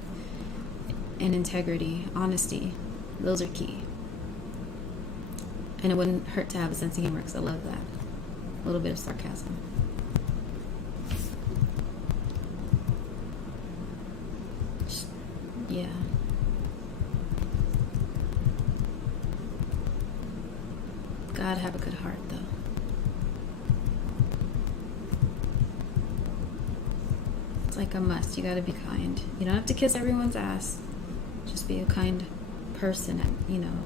and integrity, honesty. Those are key. And it wouldn't hurt to have a sense of humor because I love that. A little bit of sarcasm. Yeah. Gotta have a good heart, though. It's like a must. You gotta be kind. You don't have to kiss everyone's ass. Just be a kind person,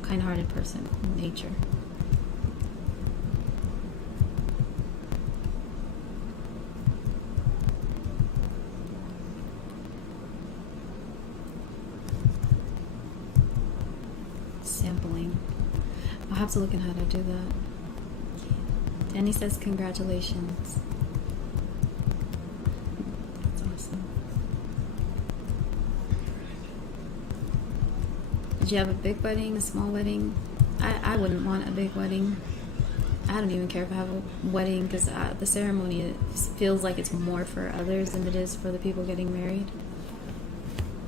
kind-hearted person in nature. Sampling. I'll have to look at how to do that. Danny says congratulations. That's awesome. Did you have a big wedding, a small wedding? I wouldn't want a big wedding. I don't even care if I have a wedding because the ceremony, it feels like it's more for others than it is for the people getting married.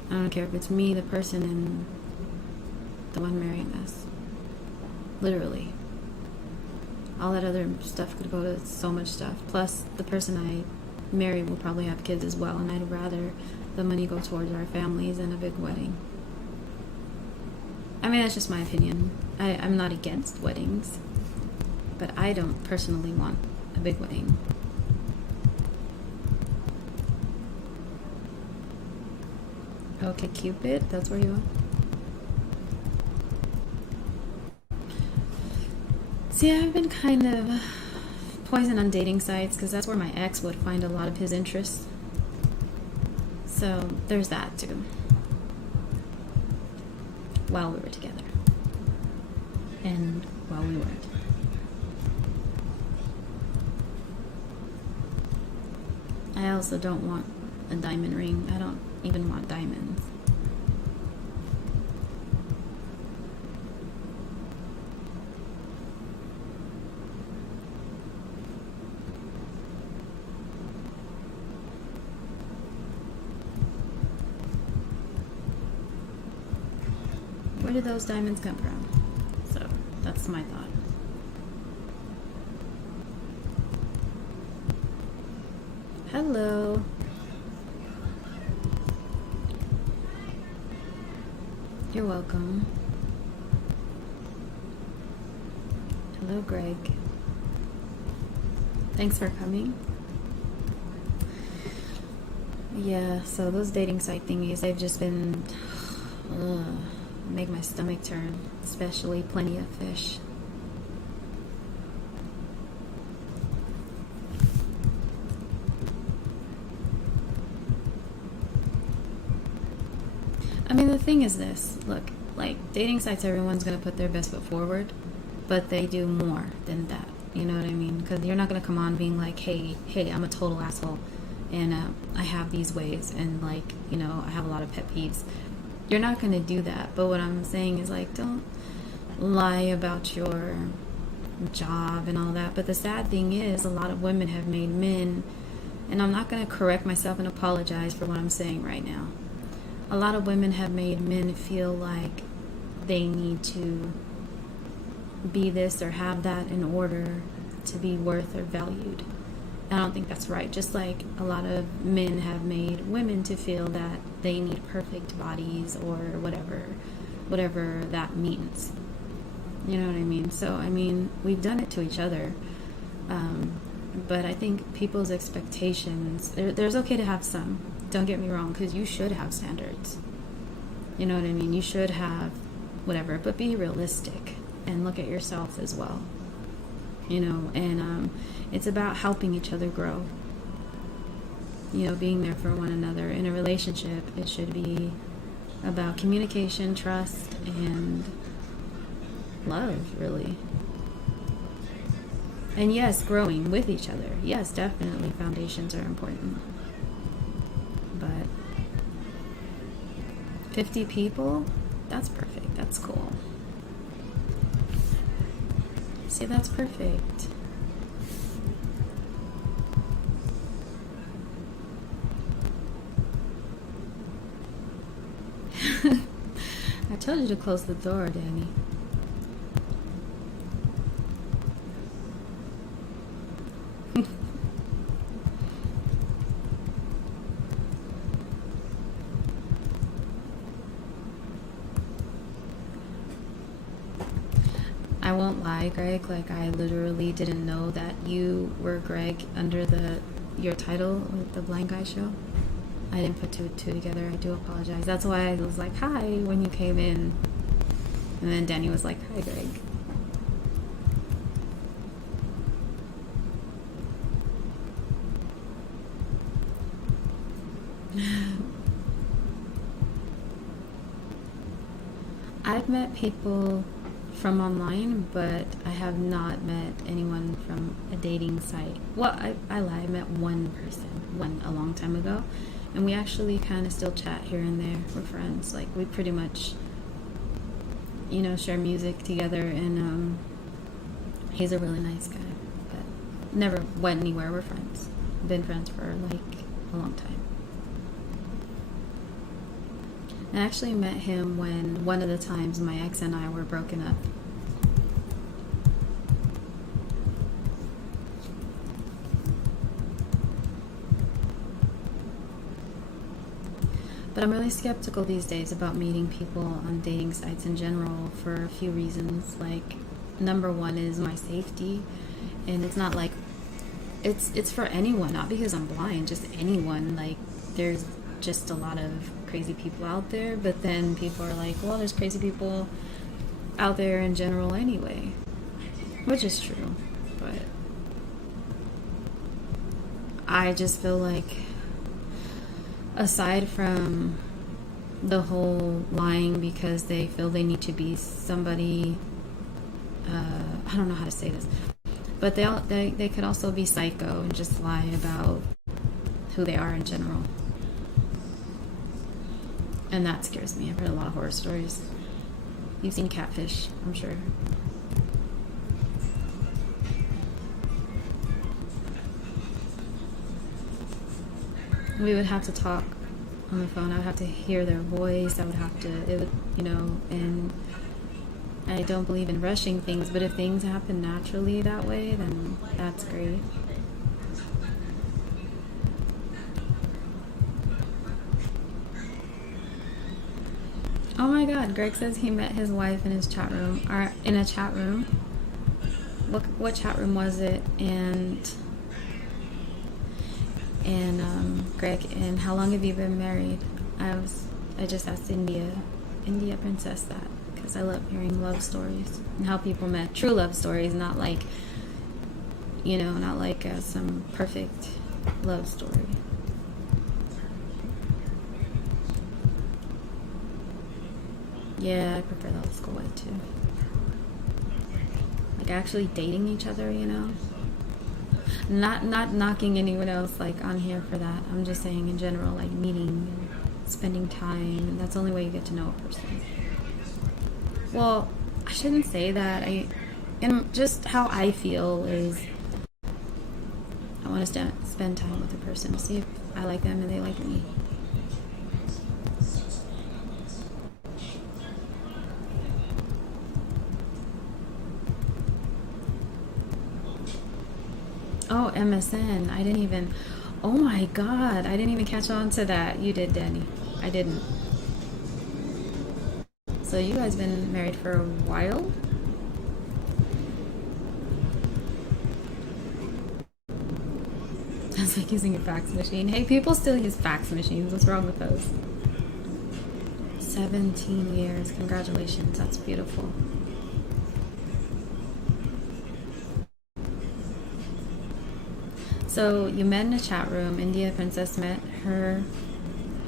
I don't care if it's me, the person, and the one marrying us. Literally. All that other stuff could go to so much stuff. Plus, the person I marry will probably have kids as well, and I'd rather the money go towards our families than a big wedding. I mean, that's just my opinion. I'm not against weddings, but I don't personally want a big wedding. Okay, Cupid, that's where you are. See, I've been kind of poisoned on dating sites because that's where my ex would find a lot of his interests. So there's that too. While we were together. And while we weren't. I also don't want a diamond ring. I don't even want diamonds. Where do those diamonds come from? So that's my thought. Hello. You're welcome. Hello, Greg. Thanks for coming. Yeah, so those dating site thingies, they've just been make my stomach turn, especially Plenty of Fish. I mean, the thing is this, look, like, dating sites, everyone's going to put their best foot forward, but they do more than that. You know what I mean? Because you're not going to come on being like, hey, I'm a total asshole, and I have these ways, and like, you know, I have a lot of pet peeves. You're not going to do that. But what I'm saying is, like, don't lie about your job and all that. But the sad thing is, a lot of women have made men, and I'm not going to correct myself and apologize for what I'm saying right now. A lot of women have made men feel like they need to be this or have that in order to be worth or valued. I don't think that's right. Just like a lot of men have made women to feel that they need perfect bodies or whatever that means. You know what I mean? So, I mean, we've done it to each other. But I think people's expectations, there's okay to have some. Don't get me wrong, because you should have standards. You know what I mean? You should have whatever, but be realistic and look at yourself as well. You know, and it's about helping each other grow. You know, being there for one another. In a relationship, it should be about communication, trust, and love, really. And yes, growing with each other. Yes, definitely foundations are important. But 50 people, that's perfect. That's cool. See, that's perfect. I told you to close the door, Danny. I won't lie, Greg, like I literally didn't know that you were Greg under your title with the Blind Guy Show. I didn't put two and two together. I do apologize. That's why I was like, hi, when you came in. And then Danny was like, hi, Greg. I've met people from online, but I have not met anyone from a dating site. Well, I lie. I met one person, a long time ago, and we actually kind of still chat here and there. We're friends. Like, we pretty much, you know, share music together, and he's a really nice guy, but never went anywhere. We're friends. Been friends for like a long time. I actually met him when one of the times my ex and I were broken up. But I'm really skeptical these days about meeting people on dating sites in general for a few reasons. Like, number one is my safety, and it's not like it's for anyone, not because I'm blind, just anyone. Like, there's just a lot of crazy people out there, but then people are like, well, there's crazy people out there in general anyway, which is true. But I just feel like, aside from the whole lying because they feel they need to be somebody, I don't know how to say this, but they could also be psycho and just lie about who they are in general. And that scares me. I've heard a lot of horror stories. You've seen Catfish, I'm sure. We would have to talk on the phone. I would have to hear their voice. It would, you know, and I don't believe in rushing things, but if things happen naturally that way, then that's great. Oh my God, Greg says he met his wife in his chat room, or in a chat room. What chat room was it? And Greg, and how long have you been married? I just asked India Princess that, because I love hearing love stories and how people met. True love stories, not like, you know, not like some perfect love story. Yeah, I prefer the old school way too. like actually dating each other, you know. Not knocking anyone else like on here for that. I'm just saying in general, like meeting and spending time, and that's the only way you get to know a person. Well, I shouldn't say that. And just how I feel is I want to spend time with a person to see if I like them and they like me. Oh, MSN. I didn't even. Oh my God. I didn't even catch on to that. You did, Danny. I didn't. So you guys been married for a while? That's like using a fax machine. Hey, people still use fax machines. What's wrong with those? 17 years. Congratulations. That's beautiful. So you met in a chat room. India Princess met her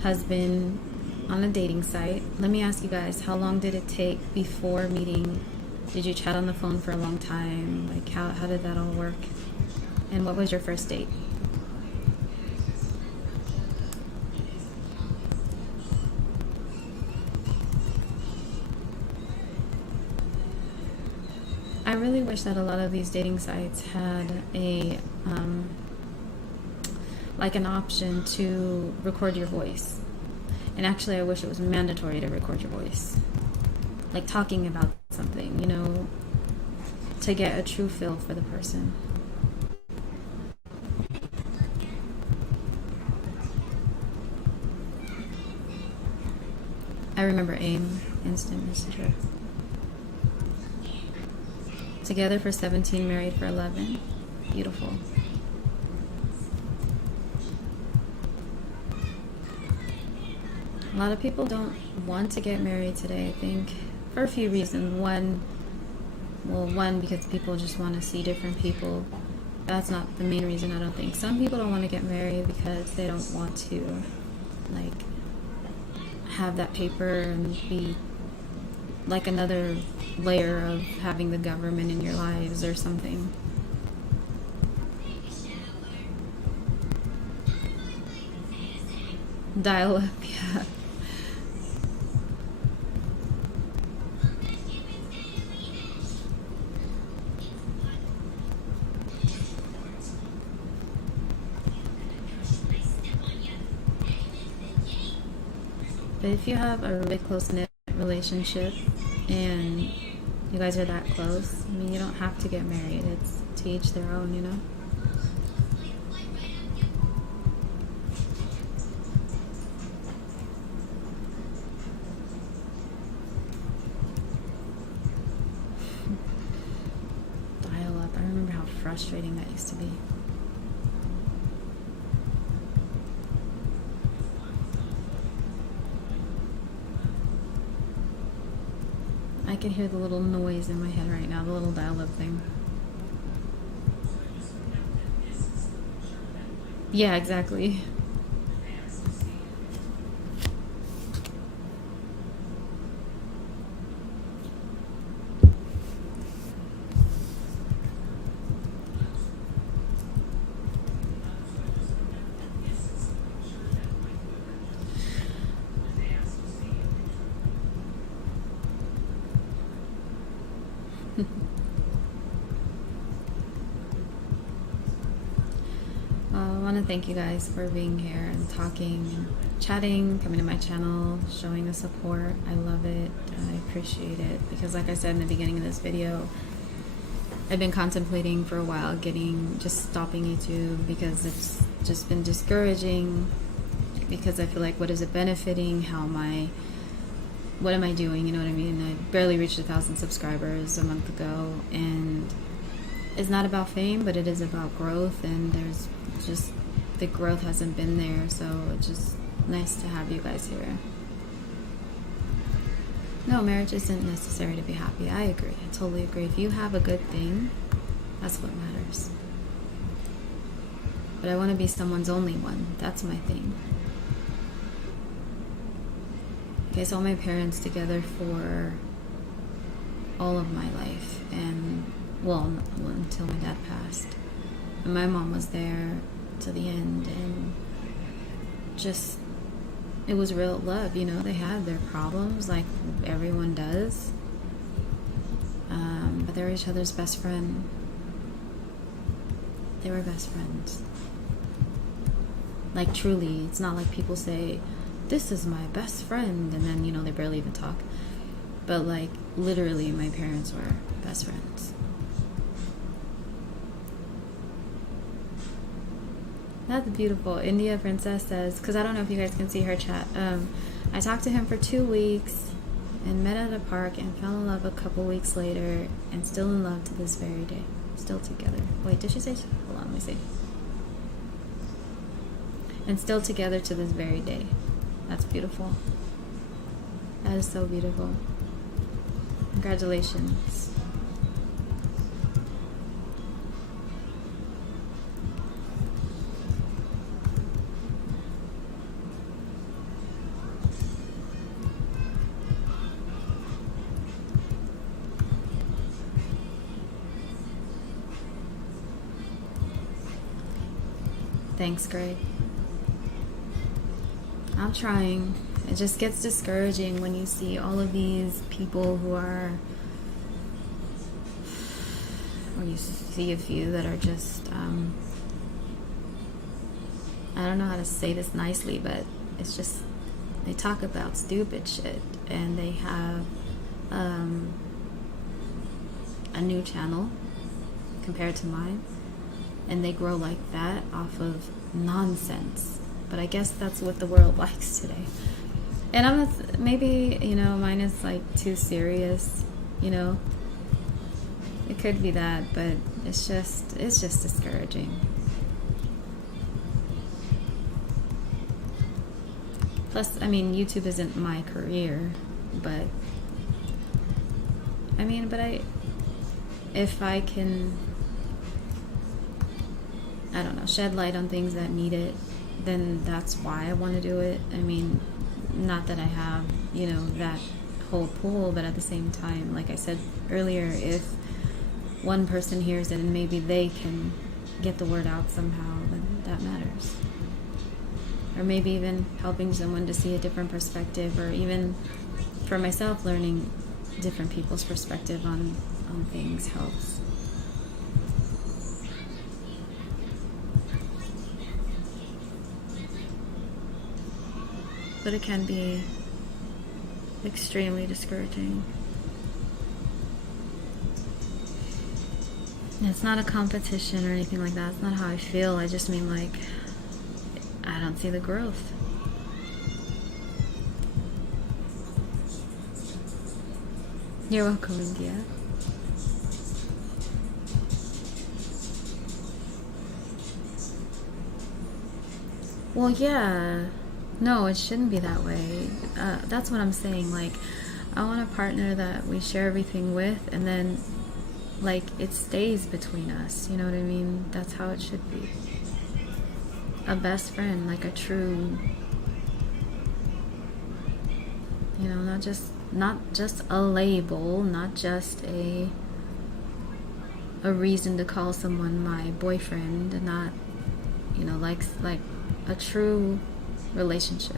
husband on a dating site. Let me ask you guys, how long did it take before meeting? Did you chat on the phone for a long time? Like how did that all work? And what was your first date? I really wish that a lot of these dating sites had a like an option to record your voice. And actually, I wish it was mandatory to record your voice. Like talking about something, you know, to get a true feel for the person. I remember AIM, Instant Messenger. Together for 17, married for 11. Beautiful. A lot of people don't want to get married today, I think, for a few reasons. One, because people just want to see different people. That's not the main reason, I don't think. Some people don't want to get married because they don't want to, like, have that paper and be like another layer of having the government in your lives or something. Dial up, yeah. But if you have a really close-knit relationship and you guys are that close, I mean, you don't have to get married. It's to each their own, you know? Dial up. I remember how frustrating that used to be. I can hear the little noise in my head right now, the little dial-up thing. Yeah, exactly. I want to thank you guys for being here and talking and chatting, coming to my channel, showing the support. I love it. I appreciate it because, like I said in the beginning of this video, I've been contemplating for a while just stopping YouTube because it's just been discouraging, because I feel like, what is it benefiting? What am I doing? You know what I mean? I barely reached 1,000 subscribers a month ago, and it's not about fame, but it is about growth, and there's just, the growth hasn't been there, so it's just nice to have you guys here. No, marriage isn't necessary to be happy. I agree. I totally agree. If you have a good thing, that's what matters. But I want to be someone's only one. That's my thing. Okay, so my parents together for all of my life, and until my dad passed. And my mom was there to the end, and just, it was real love, you know. They had their problems like everyone does, but they were each other's best friend. They were best friends. Like, truly, it's not like people say, this is my best friend, and then, you know, they barely even talk. But, like, literally, my parents were best friends. That's beautiful. India Princess says, because I don't know if you guys can see her chat. I talked to him for 2 weeks and met at a park and fell in love a couple weeks later and still in love to this very day. Still together. Wait, did she say? Hold on, let me see. And still together to this very day. That's beautiful. That is so beautiful. Congratulations. Thanks, Greg. I'm trying. It just gets discouraging when you see all of these people who are, or you see a few that are just, I don't know how to say this nicely, but it's just, they talk about stupid shit, and they have a new channel compared to mine, and they grow like that off of nonsense. But I guess that's what the world likes today. And maybe, you know, mine is like too serious, you know. It could be that, but it's just discouraging. Plus, I mean, YouTube isn't my career, but I mean, if I can, I don't know, shed light on things that need it, then that's why I want to do it. I mean, not that I have, you know, that whole pool, but at the same time, like I said earlier, if one person hears it and maybe they can get the word out somehow, then that matters. Or maybe even helping someone to see a different perspective, or even for myself, learning different people's perspective on things helps. But it can be extremely discouraging. It's not a competition or anything like that. It's not how I feel. I just mean, like, I don't see the growth. You're welcome, India. Well, yeah. No, it shouldn't be that way. That's what I'm saying. Like, I want a partner that we share everything with, and then, like, it stays between us. You know what I mean? That's how it should be. A best friend, like a true, you know, not just a label, not just a reason to call someone my boyfriend, and not, you know, like a true relationship.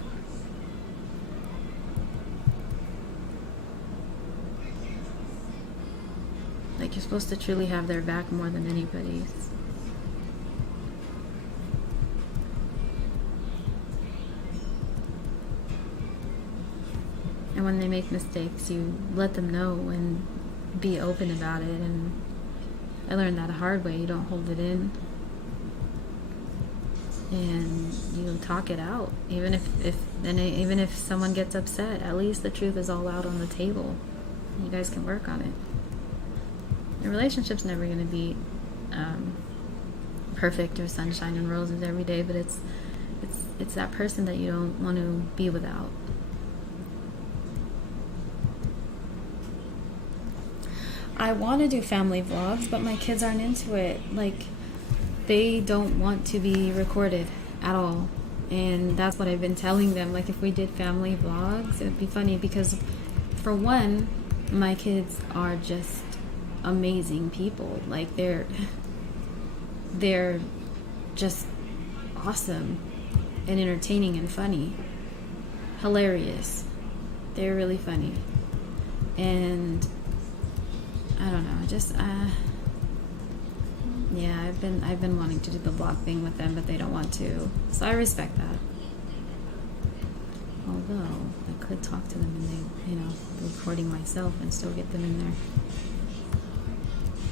Like, you're supposed to truly have their back more than anybody's. And when they make mistakes, you let them know and be open about it. And I learned that the hard way. You don't hold it in. And you talk it out. Even if someone gets upset, at least the truth is all out on the table. You guys can work on it. Your relationship's never going to be perfect or sunshine and roses every day, but it's that person that you don't want to be without. I want to do family vlogs, but my kids aren't into it. Like, they don't want to be recorded at all. And that's what I've been telling them. Like, if we did family vlogs, it would be funny because, for one, my kids are just amazing people. Like they're just awesome and entertaining and funny, hilarious. They're really funny, and I don't know, just yeah, I've been wanting to do the blog thing with them, but they don't want to, so I respect that. Although I could talk to them and they, you know, recording myself and still get them in there.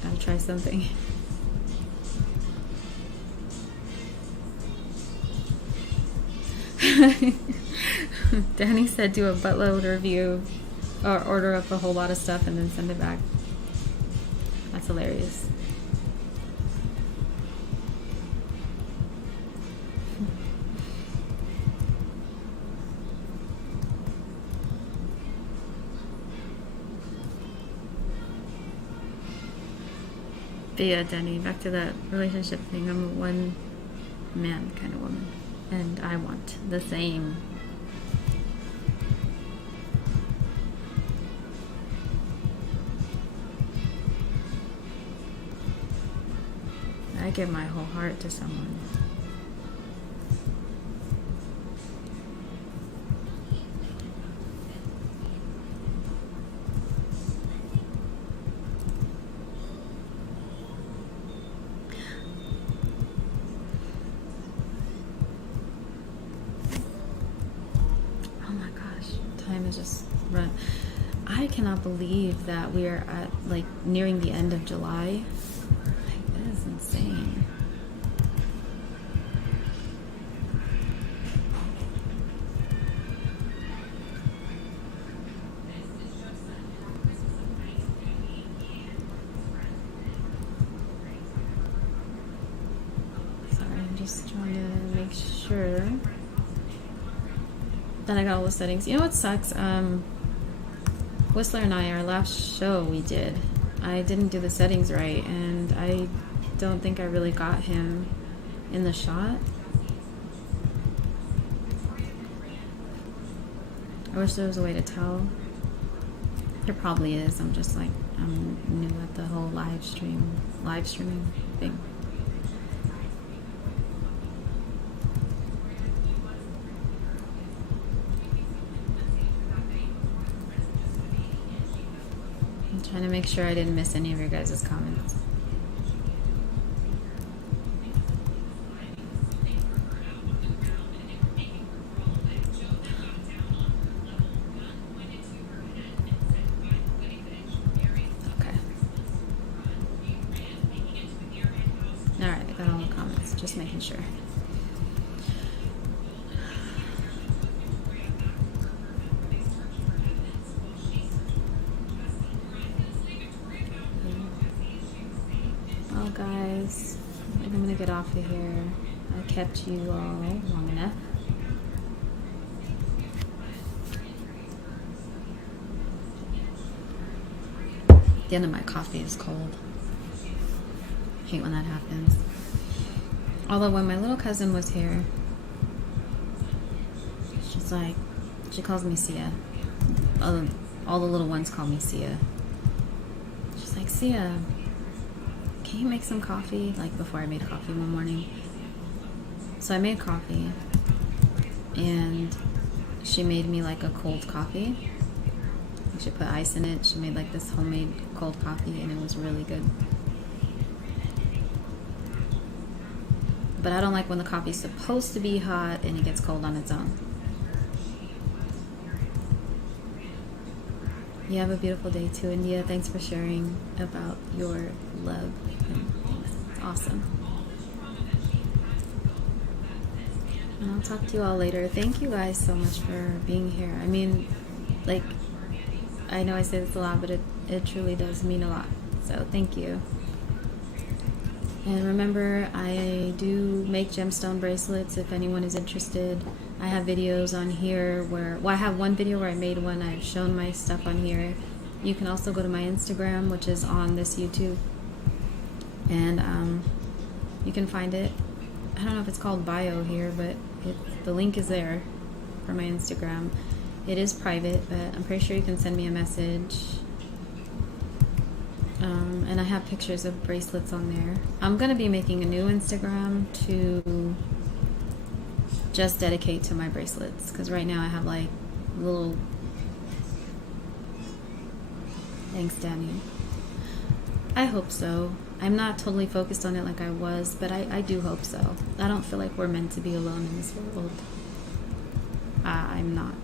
Gotta try something. Danny said do a buttload review or order up a whole lot of stuff and then send it back. That's hilarious. But yeah, Danny, back to that relationship thing. I'm a one man kind of woman, and I want the same. I give my whole heart to someone. Oh my gosh, time is just run. I cannot believe that we are at like nearing the end of July. That is insane. Sorry, I'm just trying to make sure that I got all the settings. You know what sucks? Whistler and I, our last show we did, I didn't do the settings right, and I don't think I really got him in the shot. I wish there was a way to tell. There probably is. I'm just like, I'm new at the whole live streaming thing. I'm trying to make sure I didn't miss any of your guys' comments. Just making sure. Well, guys, I'm gonna get off of here. I kept you all long enough. The end of my coffee is cold. I hate when that happens. Although when my little cousin was here, she's like, she calls me Sia. All the little ones call me Sia. She's like, Sia, can you make some coffee? Like before I made coffee one morning. So I made coffee, and she made me like a cold coffee. She put ice in it. She made like this homemade cold coffee, and it was really good. But I don't like when the coffee's supposed to be hot and it gets cold on its own. You have a beautiful day too, India. Thanks for sharing about your love and things. It's awesome. And I'll talk to you all later. Thank you guys so much for being here. I mean, like, I know I say this a lot, but it truly does mean a lot. So thank you. And remember, I do make gemstone bracelets if anyone is interested. I have videos on here where, well, I have one video where I made one. I've shown my stuff on here. You can also go to my Instagram, which is on this YouTube. And you can find it. I don't know if it's called bio here, but the link is there for my Instagram. It is private, but I'm pretty sure you can send me a message. And I have pictures of bracelets on there. I'm gonna be making a new Instagram to just dedicate to my bracelets, because right now I have like little... Thanks, Danny. I hope so. I'm not totally focused on it like I was, but I do hope so. I don't feel like we're meant to be alone in this world. I'm not.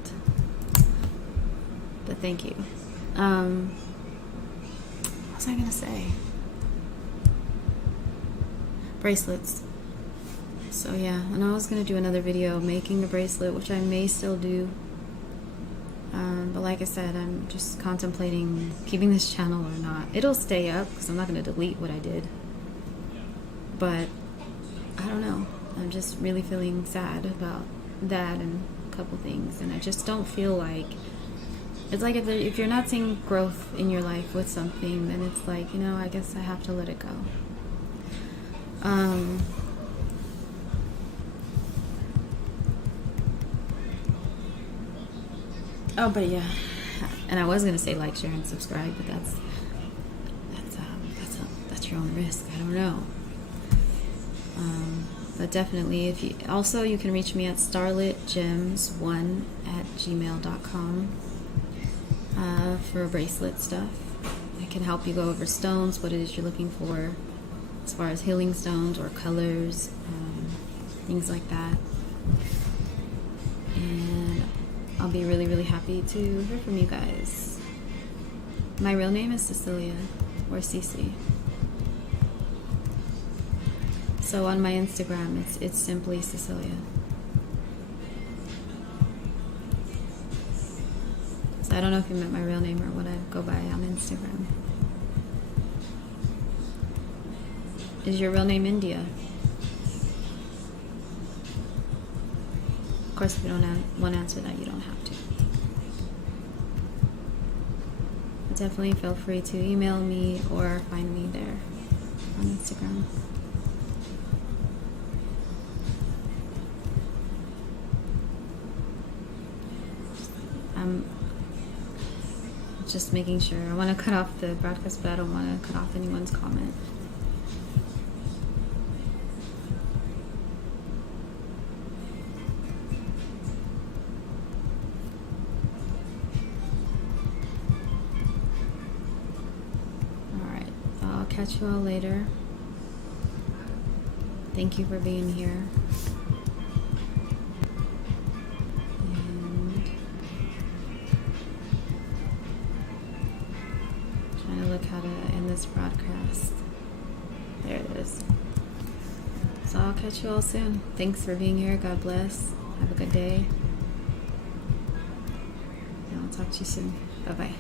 But thank you. What was I gonna say? Bracelets. So yeah, and I was gonna do another video making the bracelet, which I may still do. But like I said, I'm just contemplating keeping this channel or not. It'll stay up because I'm not gonna delete what I did. But I don't know. I'm just really feeling sad about that and a couple things, and I just don't feel like... It's like if you're not seeing growth in your life with something, then it's like, you know, I guess I have to let it go. Oh, but yeah, and I was gonna say like, share, and subscribe, but that's your own risk. I don't know. But definitely, if you also, you can reach me at starlitgems1@gmail.com for bracelet stuff. I can help you go over stones, what it is you're looking for, as far as healing stones or colors, things like that. And I'll be really, really happy to hear from you guys. My real name is Cecilia, or Cece. So on my Instagram, it's simply Cecilia. So I don't know if you meant my real name or what I go by on Instagram. Is your real name India? Of course, if you don't want to answer that, you don't have to. But definitely feel free to email me or find me there on Instagram. I'm just making sure. I want to cut off the broadcast, but I don't want to cut off anyone's comment. Alright, I'll catch you all later. Thank you for being here. How to end this broadcast. There it is. So I'll catch you all soon. Thanks for being here. God bless. Have a good day. And I'll talk to you soon. Bye bye.